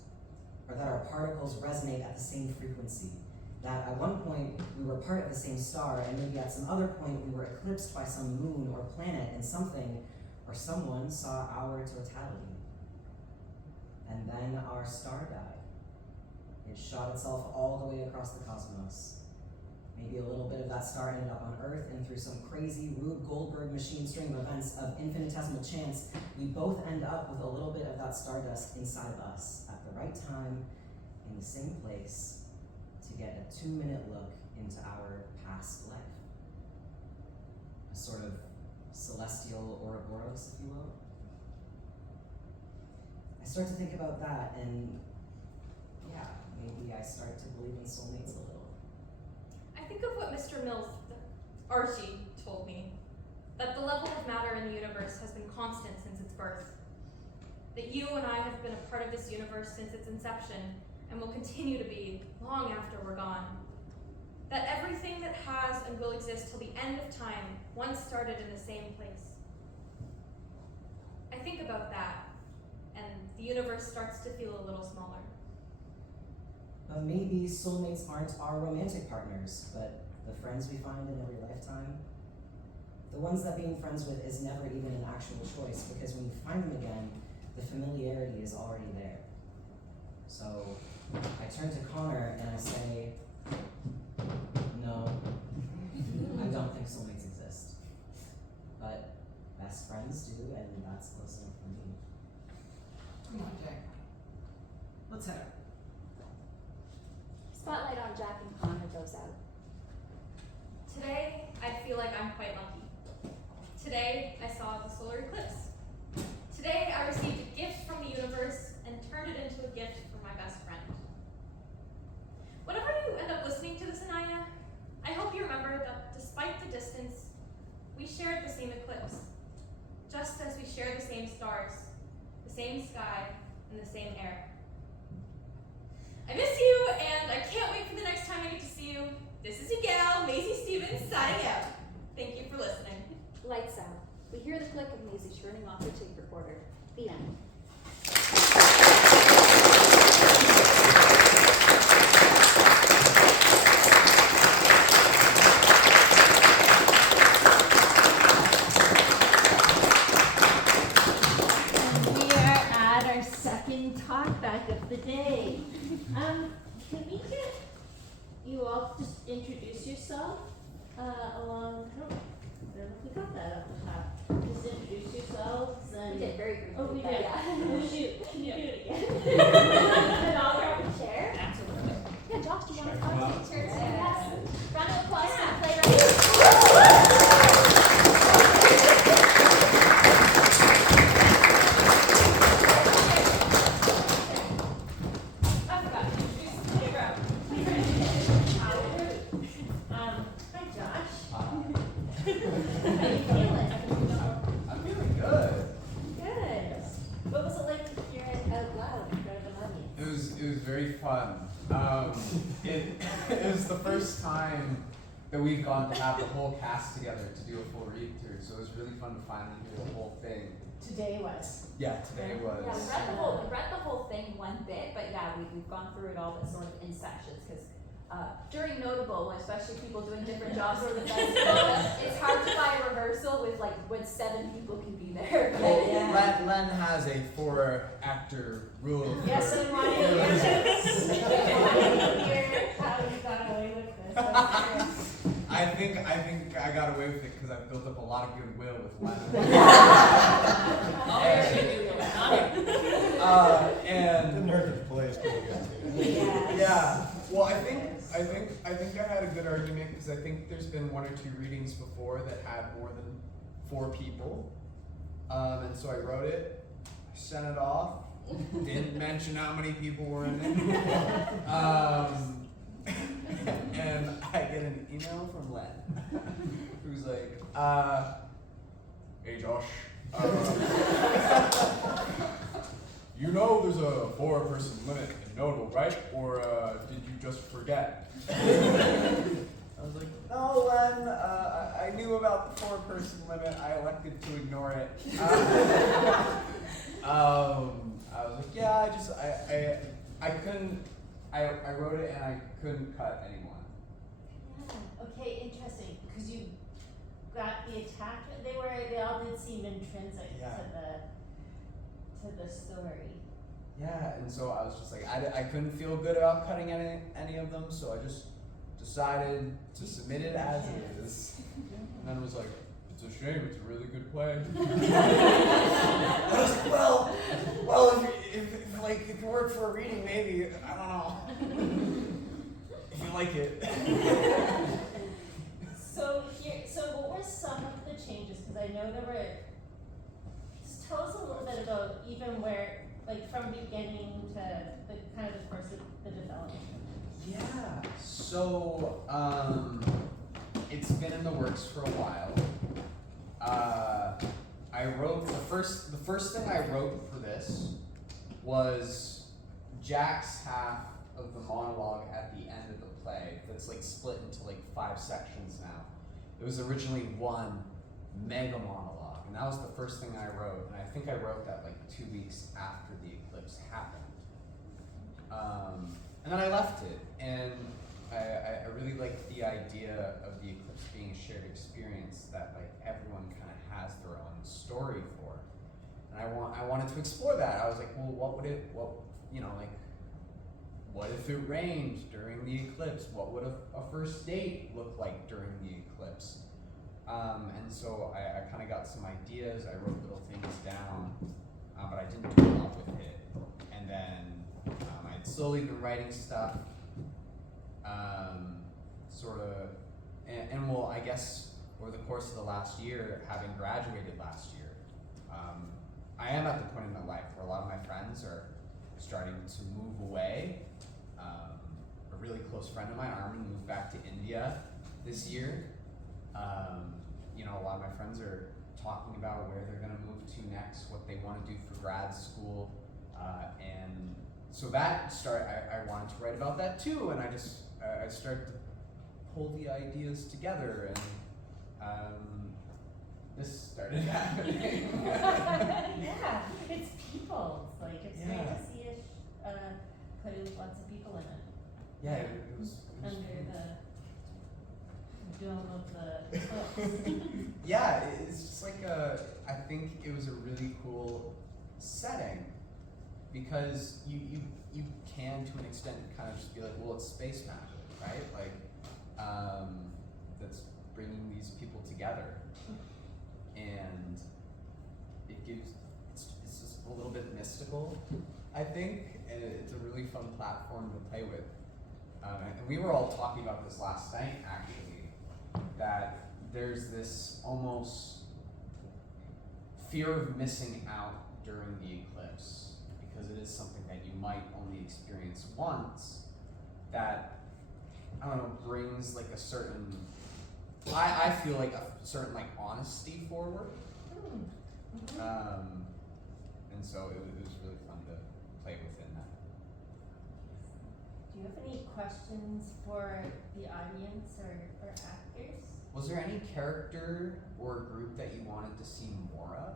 or that our particles resonate at the same frequency. That at one point we were part of the same star, and maybe at some other point we were eclipsed by some moon or planet, and something or someone saw our totality. And then our star died. It shot itself all the way across the cosmos. Maybe a little bit of that star ended up on Earth, and through some crazy Rube Goldberg machine string of events of infinitesimal chance, we both end up with a little bit of that stardust inside of us at the right time, in the same place, to get a 2-minute look into our past life. A sort of celestial Ouroboros, if you will. I start to think about that, and yeah, maybe I start to believe in soulmates a little. I think of what Mr. Mills, Archie, told me, that the level of matter in the universe has been constant since its birth. That you and I have been a part of this universe since its inception, and will continue to be long after we're gone. That everything that has and will exist till the end of time once started in the same place. I think about that, and the universe starts to feel a little smaller. But maybe soulmates aren't our romantic partners, but the friends we find in every lifetime. The ones that being friends with is never even an actual choice, because when you find them again, the familiarity is already there. So I turn to Connor and I say, no, I don't think soulmates exist. But best friends do, and that's close enough for me. Come on, Jack. Let's head out. Spotlight on Jack and Connor goes out. Today, I feel like I'm quite lucky. Today, I saw the solar eclipse. Today, I received a gift from the universe and turned it into a gift for my best friend. Whenever you end up listening to this, Anaya, I hope you remember that despite the distance, we shared the same eclipse, just as we share the same stars, the same sky, and the same air. I miss you, and I can't wait for the next time I get to see you. This is your gal, Maisie Stevens, signing out. Thank you for listening. Lights out. We hear the click of Maisie turning off her tape recorder. The end. How you feeling? I'm feeling good. Good. What was it like to hear it out loud in front of an audience? It was very fun. It was the first time that we've gone to have the whole cast together to do a full read through, so it was really fun to finally hear the whole thing. Today was. Yeah, today was. Yeah, we read the whole thing one bit, but yeah, we've gone through it all, but sort of in sections, because during NotaBle, especially people doing different jobs or the festival, it's hard to find rehearsal with like when 7 people can be there. Well, Yeah. Len has a 4-actor rule. Yes, and why you hear how you got away with this. That's great. I think I got away with it because I built up a lot of goodwill with Len. The and nerd of play is pretty good too. Yes. yeah. Well, I think I had a good argument because I think there's been 1 or 2 readings before that had more than 4 people, and so I wrote it, sent it off, didn't mention how many people were in it, and I get an email from Len, who's like, "Hey Josh, you know there's a 4-person limit in NotaBle, right? Or did you just forget?" I was like, "No, Len, I knew about the 4-person limit. I elected to ignore it." I was like, "Yeah, I couldn't. I wrote it and I couldn't cut anyone." Yeah. Okay, interesting. Because you got the attachment. They all did seem intrinsic Yeah. to the story. Yeah, and so I was just like, I couldn't feel good about cutting any of them, so I just decided to submit it as it is. And then it was like, "It's a shame, it's a really good play." I was like, well, if you work for a reading, maybe, I don't know. If you like it. So what were some of the changes? Because I know there were. Just tell us a little bit about even where, like from beginning to the kind of the course of the development. Yeah. So, it's been in the works for a while. I wrote the first thing I wrote for this was Jack's half of the monologue at the end of the play that's like split into like 5 sections now. It was originally 1 mega monologue, and that was the first thing I wrote, and I think I wrote that like 2 weeks after the eclipse happened. And then I left it, and I really liked the idea of the eclipse being a shared experience that like everyone kind of has their own story for, and I wanted to explore that. I was like, well, what if it rained during the eclipse? What would a first date look like during the eclipse? And so I kind of got some ideas. I wrote little things down, but I didn't do a lot with it. And then I'd slowly been writing stuff, and well, I guess over the course of the last year, having graduated last year, I am at the point in my life where a lot of my friends are starting to move away. A really close friend of mine, Armin, moved back to India this year. A lot of my friends are talking about where they're going to move to next, what they want to do for grad school, and so that I wanted to write about that too, and I started to pull the ideas together, and this started happening. Yeah, it's people. It's like it's great Yeah. to see it play with lots of people in it. Yeah, it was Under the dome of the eclipse. yeah, it's just like I think it was a really cool setting because you can to an extent kind of just be like, well, it's space magic, right? Like that's bringing these people together, and it's just a little bit mystical, I think, and it's a really fun platform to play with. And we were all talking about this last night, actually, that there's this almost fear of missing out during the eclipse, because it is something that you might only experience once, that, I don't know, brings like a certain I feel like a certain like honesty forward. And so it was really fun to play within that. Do you have any questions for the audience or actors? Was there any character or group that you wanted to see more of?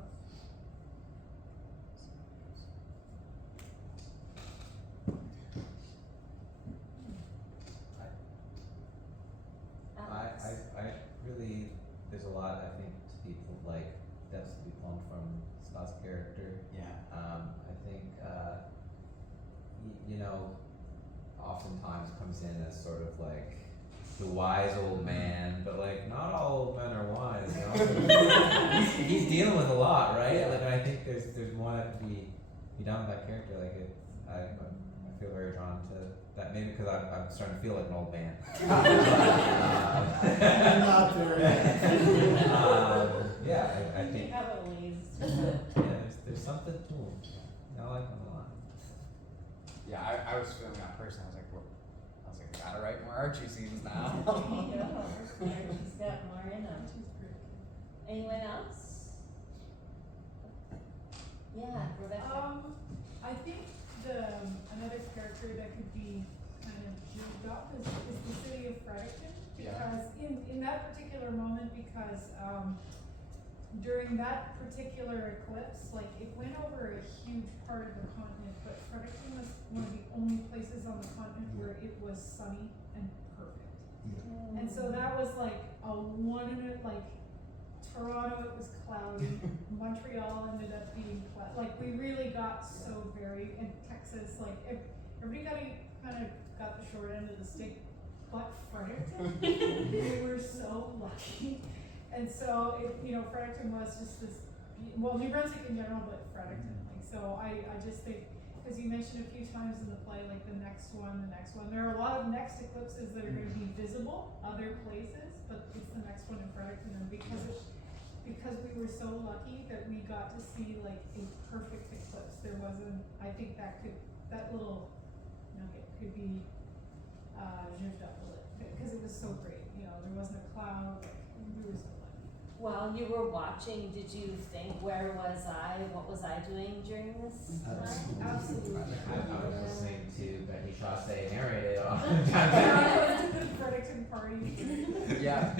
Alex? I really, there's a lot I think to be like depths to be plumbed from Scott's character. Yeah. I think you know, oftentimes comes in as sort of like the wise old man, but like not all old men are wise. You know? he's dealing with a lot, right? Yeah. Like, and I think there's more that can be done with that character. Like I feel very drawn to that, maybe because I'm starting to feel like an old man. I'm not there yet. Yeah, I You think have a ways. yeah, there's something to him. I like him a lot. Yeah, I was feeling that person. I was like, I gotta write more Archie scenes now. She's got more in them. Anyone else? Yeah, Rebecca. I think another character that could be kind of juked up is the city of Fredericton. Yeah. Because in that particular moment, because during that particular eclipse, like it went over a huge part of the continent, but Fredericton was one of the only places on the continent where it was sunny and perfect. And so that was like a 1 in it, like Toronto it was cloudy, Montreal ended up being like we really got so very, and Texas, like everybody kind of got the short end of the stick, but Fredericton, we were so lucky. And so Fredericton was just this, well, New Brunswick in general, but Fredericton, like, so I just think, because you mentioned a few times in the play, like the next one, there are a lot of next eclipses that are going to be visible other places, but it's the next one in Fredericton, and because we were so lucky that we got to see like a perfect eclipse, there wasn't, I think that little nugget could be zhuzhed up a little bit, because it was so great, there wasn't a cloud, like, we were so lucky. While you were watching, did you think, where was I? What was I doing during this time? Absolutely. I was listening to Becky Chaussee narrate it all. Fredericton party. Yeah,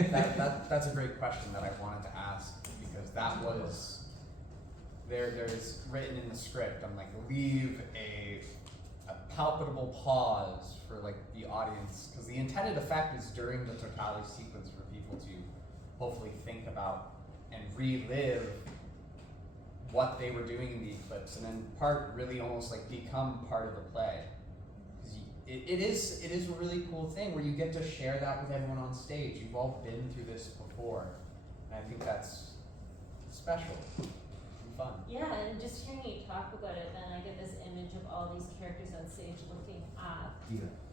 that's a great question that I wanted to ask, because that was there's written in the script. I'm like, leave a palpable pause for like the audience, because the intended effect is during the totality sequence for people to hopefully think about and relive what they were doing in the eclipse, and then really almost like become part of the play. Because it is a really cool thing where you get to share that with everyone on stage. You've all been through this before, and I think that's special and fun. Yeah, and just hearing you talk about it, then I get this image of all these characters on stage looking up,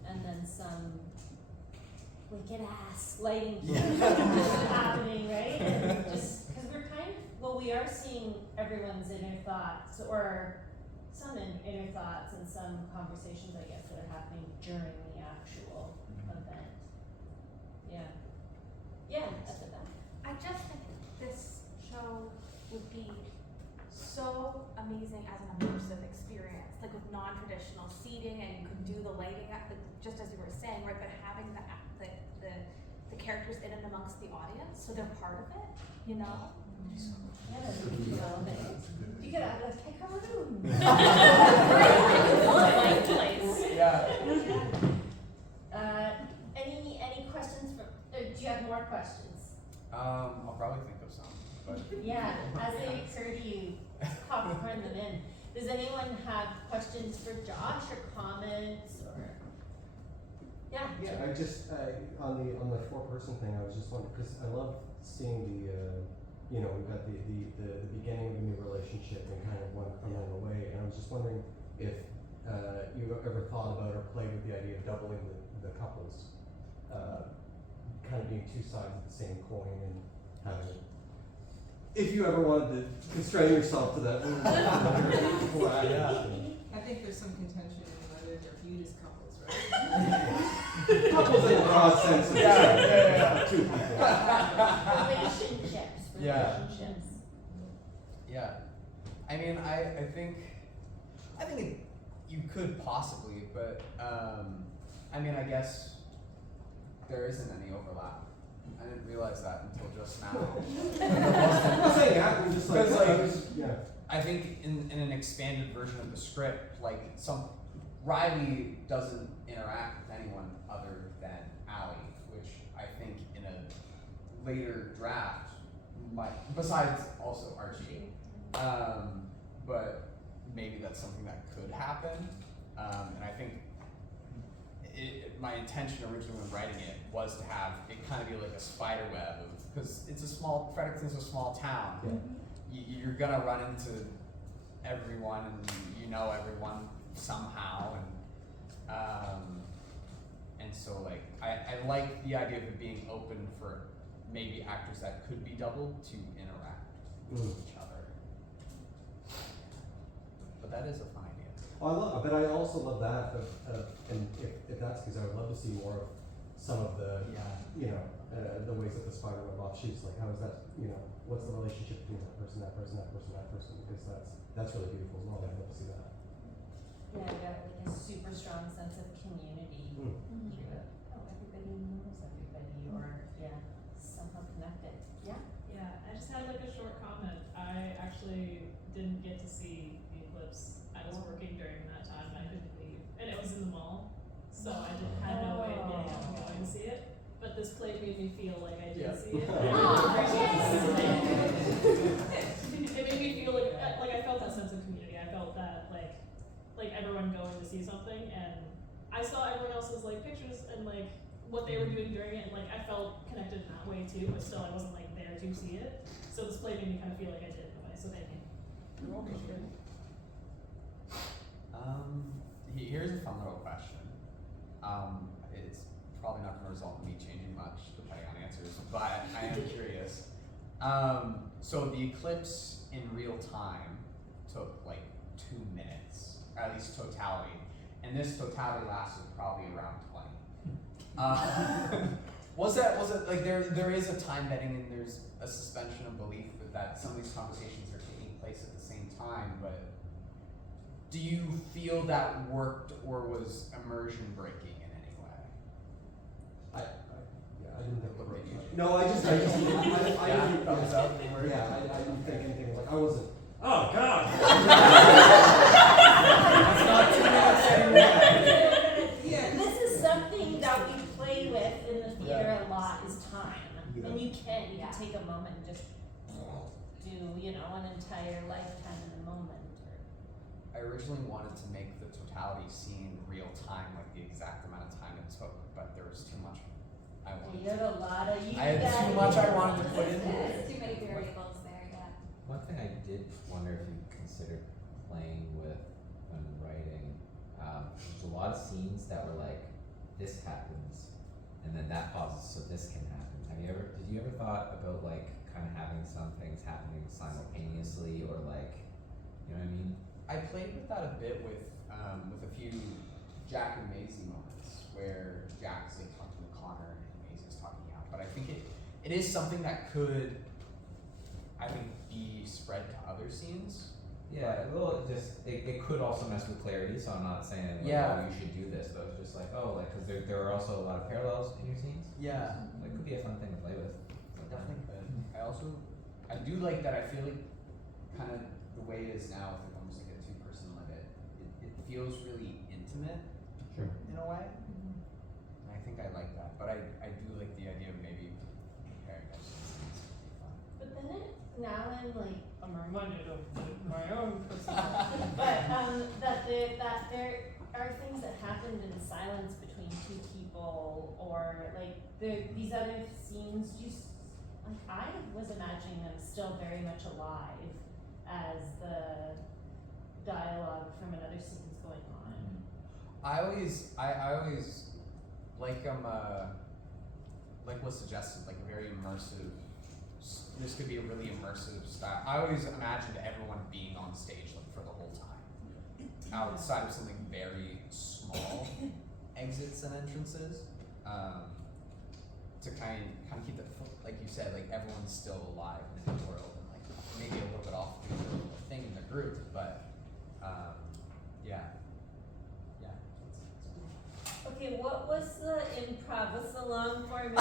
and then some wicked ass lighting happening, right? And just because we are seeing everyone's inner thoughts, or some inner thoughts and some conversations, I guess, that are happening during the actual event. Yeah. Yeah, that's the back. I just think this show would be so amazing as an immersive experience, like with non-traditional seating, and you could do the lighting, just as you were saying, right? But having the characters in and amongst the audience, so they're part of it, Yeah, you could add a take a room. Yeah. Any questions do you have more questions? I'll probably think of some, but Yeah, as they occur to you, popcorn them in. Does anyone have questions for Josh or comments or? Yeah. Yeah, I just on the 4-person thing, I was just wondering, because I love seeing we've got the beginning of a new relationship and kind of one coming away, and I was just wondering if you've ever thought about or played with the idea of doubling the couples, kind of being two sides of the same coin, and having, if you ever wanted to constrain yourself to that. I think there's some contention in whether they're viewed as couples, right? Couples in the broad sense of Yeah. two people. Relationships. Yeah. Relationships. Yeah. I mean, I think you could possibly, but I mean, I guess there isn't any overlap. I didn't realize that until just now. I'm not saying that, I'm just like, Because, yeah. I think in an expanded version of the script, like Riley doesn't interact with anyone other than Allie, which I think in a later draft might, besides also Archie, but maybe that's something that could happen, and I think my intention originally when writing it was to have it kind of be like a spider web of, because Fredericton's a small town. Yeah. You're gonna run into everyone and you know everyone somehow, and so like I like the idea of it being open for maybe actors that could be doubled to interact with each other. But that is a fun idea. But I also love that, and if that's because I would love to see more of some of the, the ways that the spider web off shoots, like how is that, what's the relationship between that person, because that's really beautiful as well. I'd love to see that. Yeah, I got like a super strong sense of community here. Oh, everybody knows everybody, or somehow connected. Yeah. Yeah, I just had like a short comment. I actually didn't get to see the Eclipse. I was working during that time and I couldn't leave. And it was in the mall, so I had no way of getting out and going to see it. But this play made me feel like I did see it. It made me feel like I felt that sense of community. I felt that like everyone going to see something, and I saw everyone else's like pictures and like what they were doing during it, and like I felt connected in that way too, but still I wasn't like there to see it. So this play made me kind of feel like I did in a way, so thank you. You're welcome. Here's a fun little question. It's probably not going to result in me changing much depending on answers, but I am curious. So the eclipse in real time took like 2 minutes, or at least totality, and this totality lasted probably around 20. Was it like there is a time bending and there's a suspension of belief that some of these conversations are taking place at the same time, but do you feel that worked or was immersion breaking in any way? I didn't think Look at you. No, I didn't. Thumbs up. Yeah, I didn't think anything. Like I wasn't. Oh God. That's not 2 minutes anymore. This is something that we play with in the theater a lot is time. Yeah. And you can take a moment and just do, an entire lifetime in a moment. I originally wanted to make the totality scene real time, like the exact amount of time it took, but there was too much I wanted. You had a lot of I had too much I wanted to put into There's it. too many variables there, yeah. One thing I did wonder if you considered playing with when writing, there's a lot of scenes that were like, this happens, and then that pauses, so this can happen. Did you ever thought about like kind of having some things happening simultaneously, or like, you know what I mean? I played with that a bit with a few Jack and Maisie moments where Jack's like talking to Connor and Maisie's talking out. But I think it is something that could, I think, be spread to other scenes. Yeah, well, it could also mess with clarity. So I'm not saying like, oh, you should do this, but it's just like, oh, like because there are also a lot of parallels in your scenes. Yeah, So it could be a fun thing to play with. definitely could. I do like that. I feel like kind of the way it is now with like almost like a 2-person limit. It feels really intimate. Sure. In a way. And I think I like that, but I do like the idea of maybe comparing those scenes. But then now I'm like, I'm reminded of my own personality. But that there are things that happened in silence between 2 people, or like these other scenes. Like I was imagining them still very much alive as the dialogue from another scene's going on. I always like like what's suggested, like a very immersive. This could be a really immersive style. I always imagined everyone being on stage like for the whole time, outside of something very small. exits and entrances, to kind of keep the, like you said, like everyone's still alive in the world, and like maybe a little bit off the thing in the group, but yeah. Okay, what was the improv? What's the long form?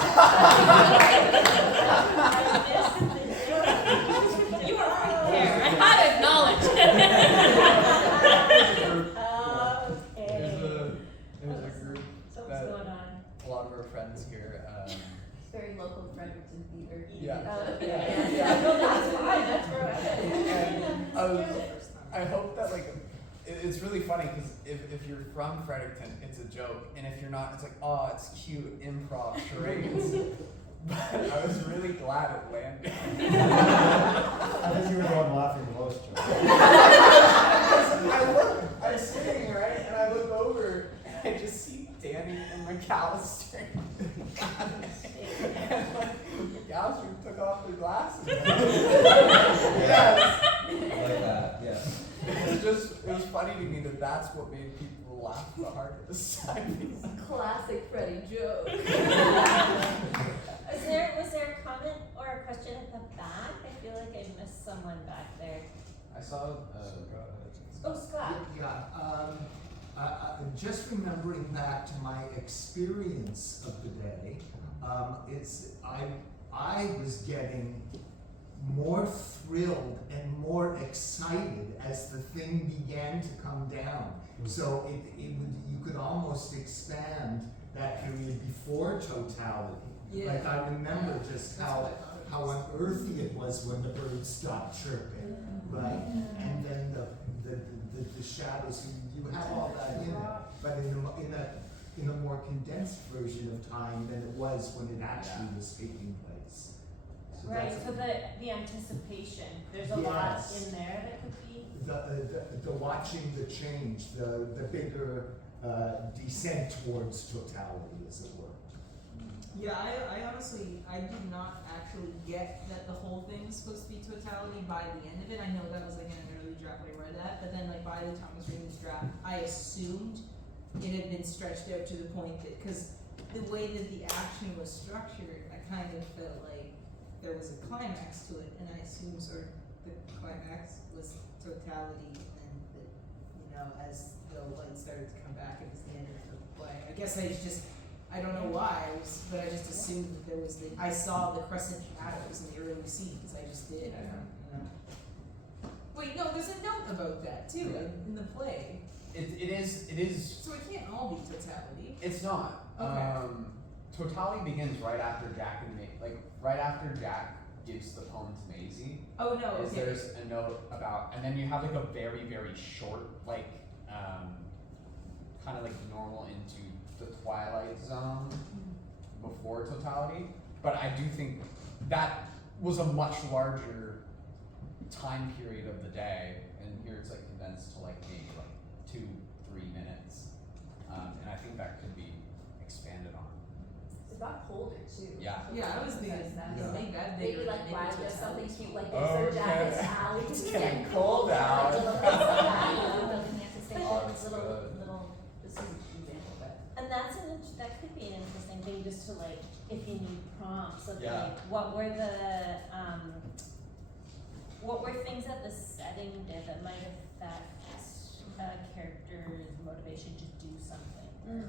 You were right there. I had acknowledged. Okay. There's a group Something's that going on. a lot of our friends here. It's very local Fredericton theater. Yeah. Yeah. No, that's fine. That's where I And I hope that like it's really funny because if you're from Fredericton, it's a joke, and if you're not, it's like, oh, it's cute improv charades. But I was really glad it landed. I think you were the one laughing the most, Joe. I'm sitting right, and I look over, and I just see Danny and McAllister. And like McAllister took off their glasses. Yes. Like that, yeah. It was funny to me that that's what made people laugh the hardest. Classic Freddie joke. Was there a comment or a question at the back? I feel like I missed someone back there. I saw. Oh, Scott. Just remembering back to my experience of the day, I was getting more thrilled and more excited as the thing began to come down. So you could almost expand that period before totality. Yeah. Like I remember just how unearthly it was when the birds stopped chirping, right? And then the shadows. You have all that in it, but in a more condensed version of time than it was when it actually was taking place. So Right, that's- so the anticipation, there's a lot in there that could be. The watching the change, the bigger descent towards totality, as it were. Yeah, I honestly, I did not actually get that the whole thing was supposed to be totality by the end of it. I know that was like in an early draft I read that, but then like by the time I was reading this draft, I assumed it had been stretched out to the point that, because the way that the action was structured, I kind of felt like there was a climax to it, and I assumed sort of the climax was totality, and that, you know, as the light started to come back, it was the end of the play. I guess I don't know why, but I just assumed that there was I saw the crescent shadows in the early scenes, I just did, I don't know. Wait, no, there's a note about that too, in the play. It is. So it can't all be totality. It's not. Okay. Totality begins right after Jack right after Jack gives the poem to Maisie. Oh no, is okay. There's a note about, and then you have like a very, very short, like, kind of like normal into the Twilight Zone before totality. But I do think that was a much larger time period of the day, and here it's like condensed to like maybe like 2-3 minutes. And I think that could be expanded on. It got colder too. Yeah. Yeah, I was thinking make that bigger. Maybe like why there's something cute like this Okay. or Jacket's alley. It's getting cold out. Little this is an example, but And that could be an interesting thing, just to like, if you need prompts of Yeah. like, what were things that the setting did that might affect a character's motivation to do something? Yeah.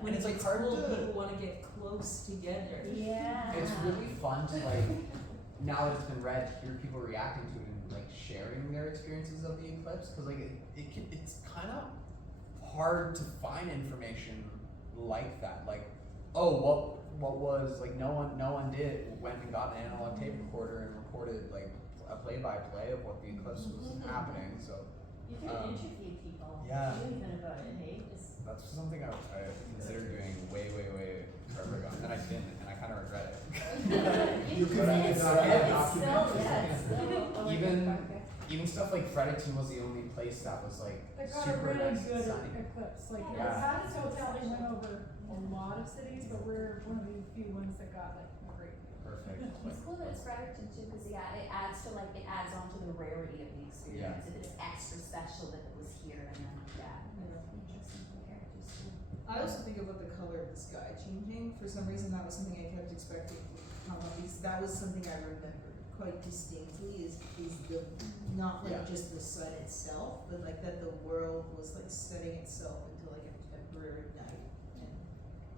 When it's like hard cool, to- people want to get close together. Yeah. It's really fun to like, now that it's been read, hear people reacting to it and like sharing their experiences of the eclipse, because like it's kind of hard to find information like that. Like, oh, what was like no one went and got an analog tape recorder and recorded like a play-by-play of what the eclipse was happening. So You can interview people. yeah. Even about it, hey? that's something I considered doing way forever ago, and then I didn't, and I kind of regret it. You can But make it it's out still- documentary. Even stuff like Fredericton was the only place that was like They got a super really nice and good sunny. eclipse. Like Yeah. it's had a totality went over a lot of cities, but we're one of the few ones that got like a great view. Perfect. it's cool that it's Fredericton too, because it adds on to the rarity of the experience. If it's extra special that it was here, and then interesting for characters too. I also think about the color of the sky changing. For some reason, that was something I kept expecting to come up because that was something I remembered quite distinctly. Is the not like just the sun itself, but like that the world was like setting itself into like a temporary night, and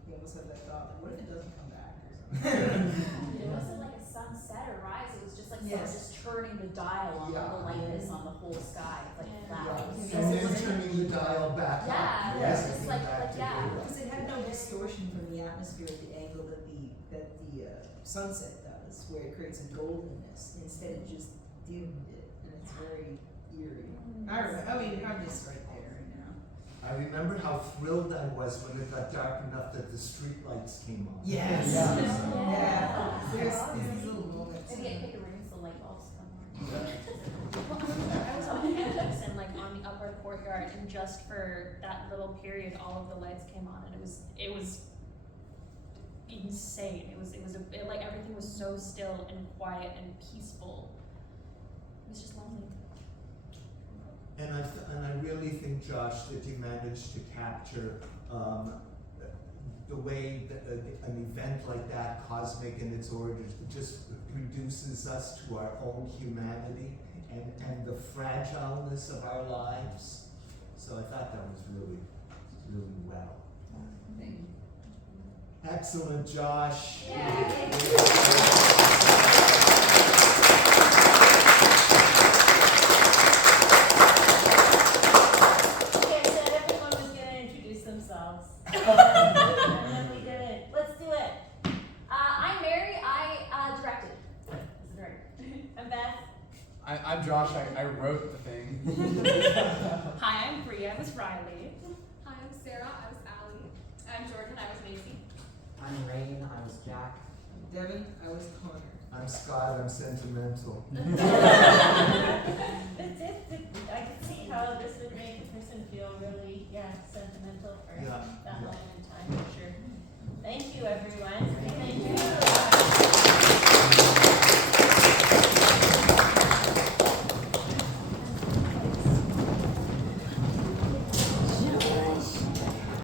you almost have that thought like, what if it doesn't come back or something? It wasn't like a sunset or rise, it was just like someone Yes. just turning the dial on the lightness on the whole sky, like flat. And then turning the dial back up. Yeah, Yes, it's I think like- back to yeah. you. Because it had no distortion from the atmosphere at the angle that the sunset does, where it creates a goldenness. Instead, it just dimmed it, and it's very eerie. I mean, I'm just right there right now. I remember how thrilled I was when it got dark enough that the street lights came on. Yes. Yeah. There's these little moments. Maybe at Pickering's the light bulbs come on. I was on campus and like on the upper courtyard, and just for that little period, all of the lights came on, and it was insane. Like everything was so still and quiet and peaceful. It was just lonely. And I really think, Josh, that you managed to capture the way that an event like that, cosmic in its origins, just reduces us to our own humanity and the fragileness of our lives. So I thought that was really, really well. Thank you. Excellent, Josh. Okay, I said everyone was gonna introduce themselves. And then we didn't. Let's do it. I'm Mary, I directed as a director. I'm Beth. I'm Josh. I wrote the thing. Hi, I'm Bree. I was Riley. Hi, I'm Sarah. I was Allie. I'm Jordan. I was Macy. I'm Rain, I was Jack. Devin, I was Connor. I'm Scott, I'm sentimental. I could see how this would make a person feel really, sentimental for Yeah, that yeah. moment in time, for sure. Thank you, everyone.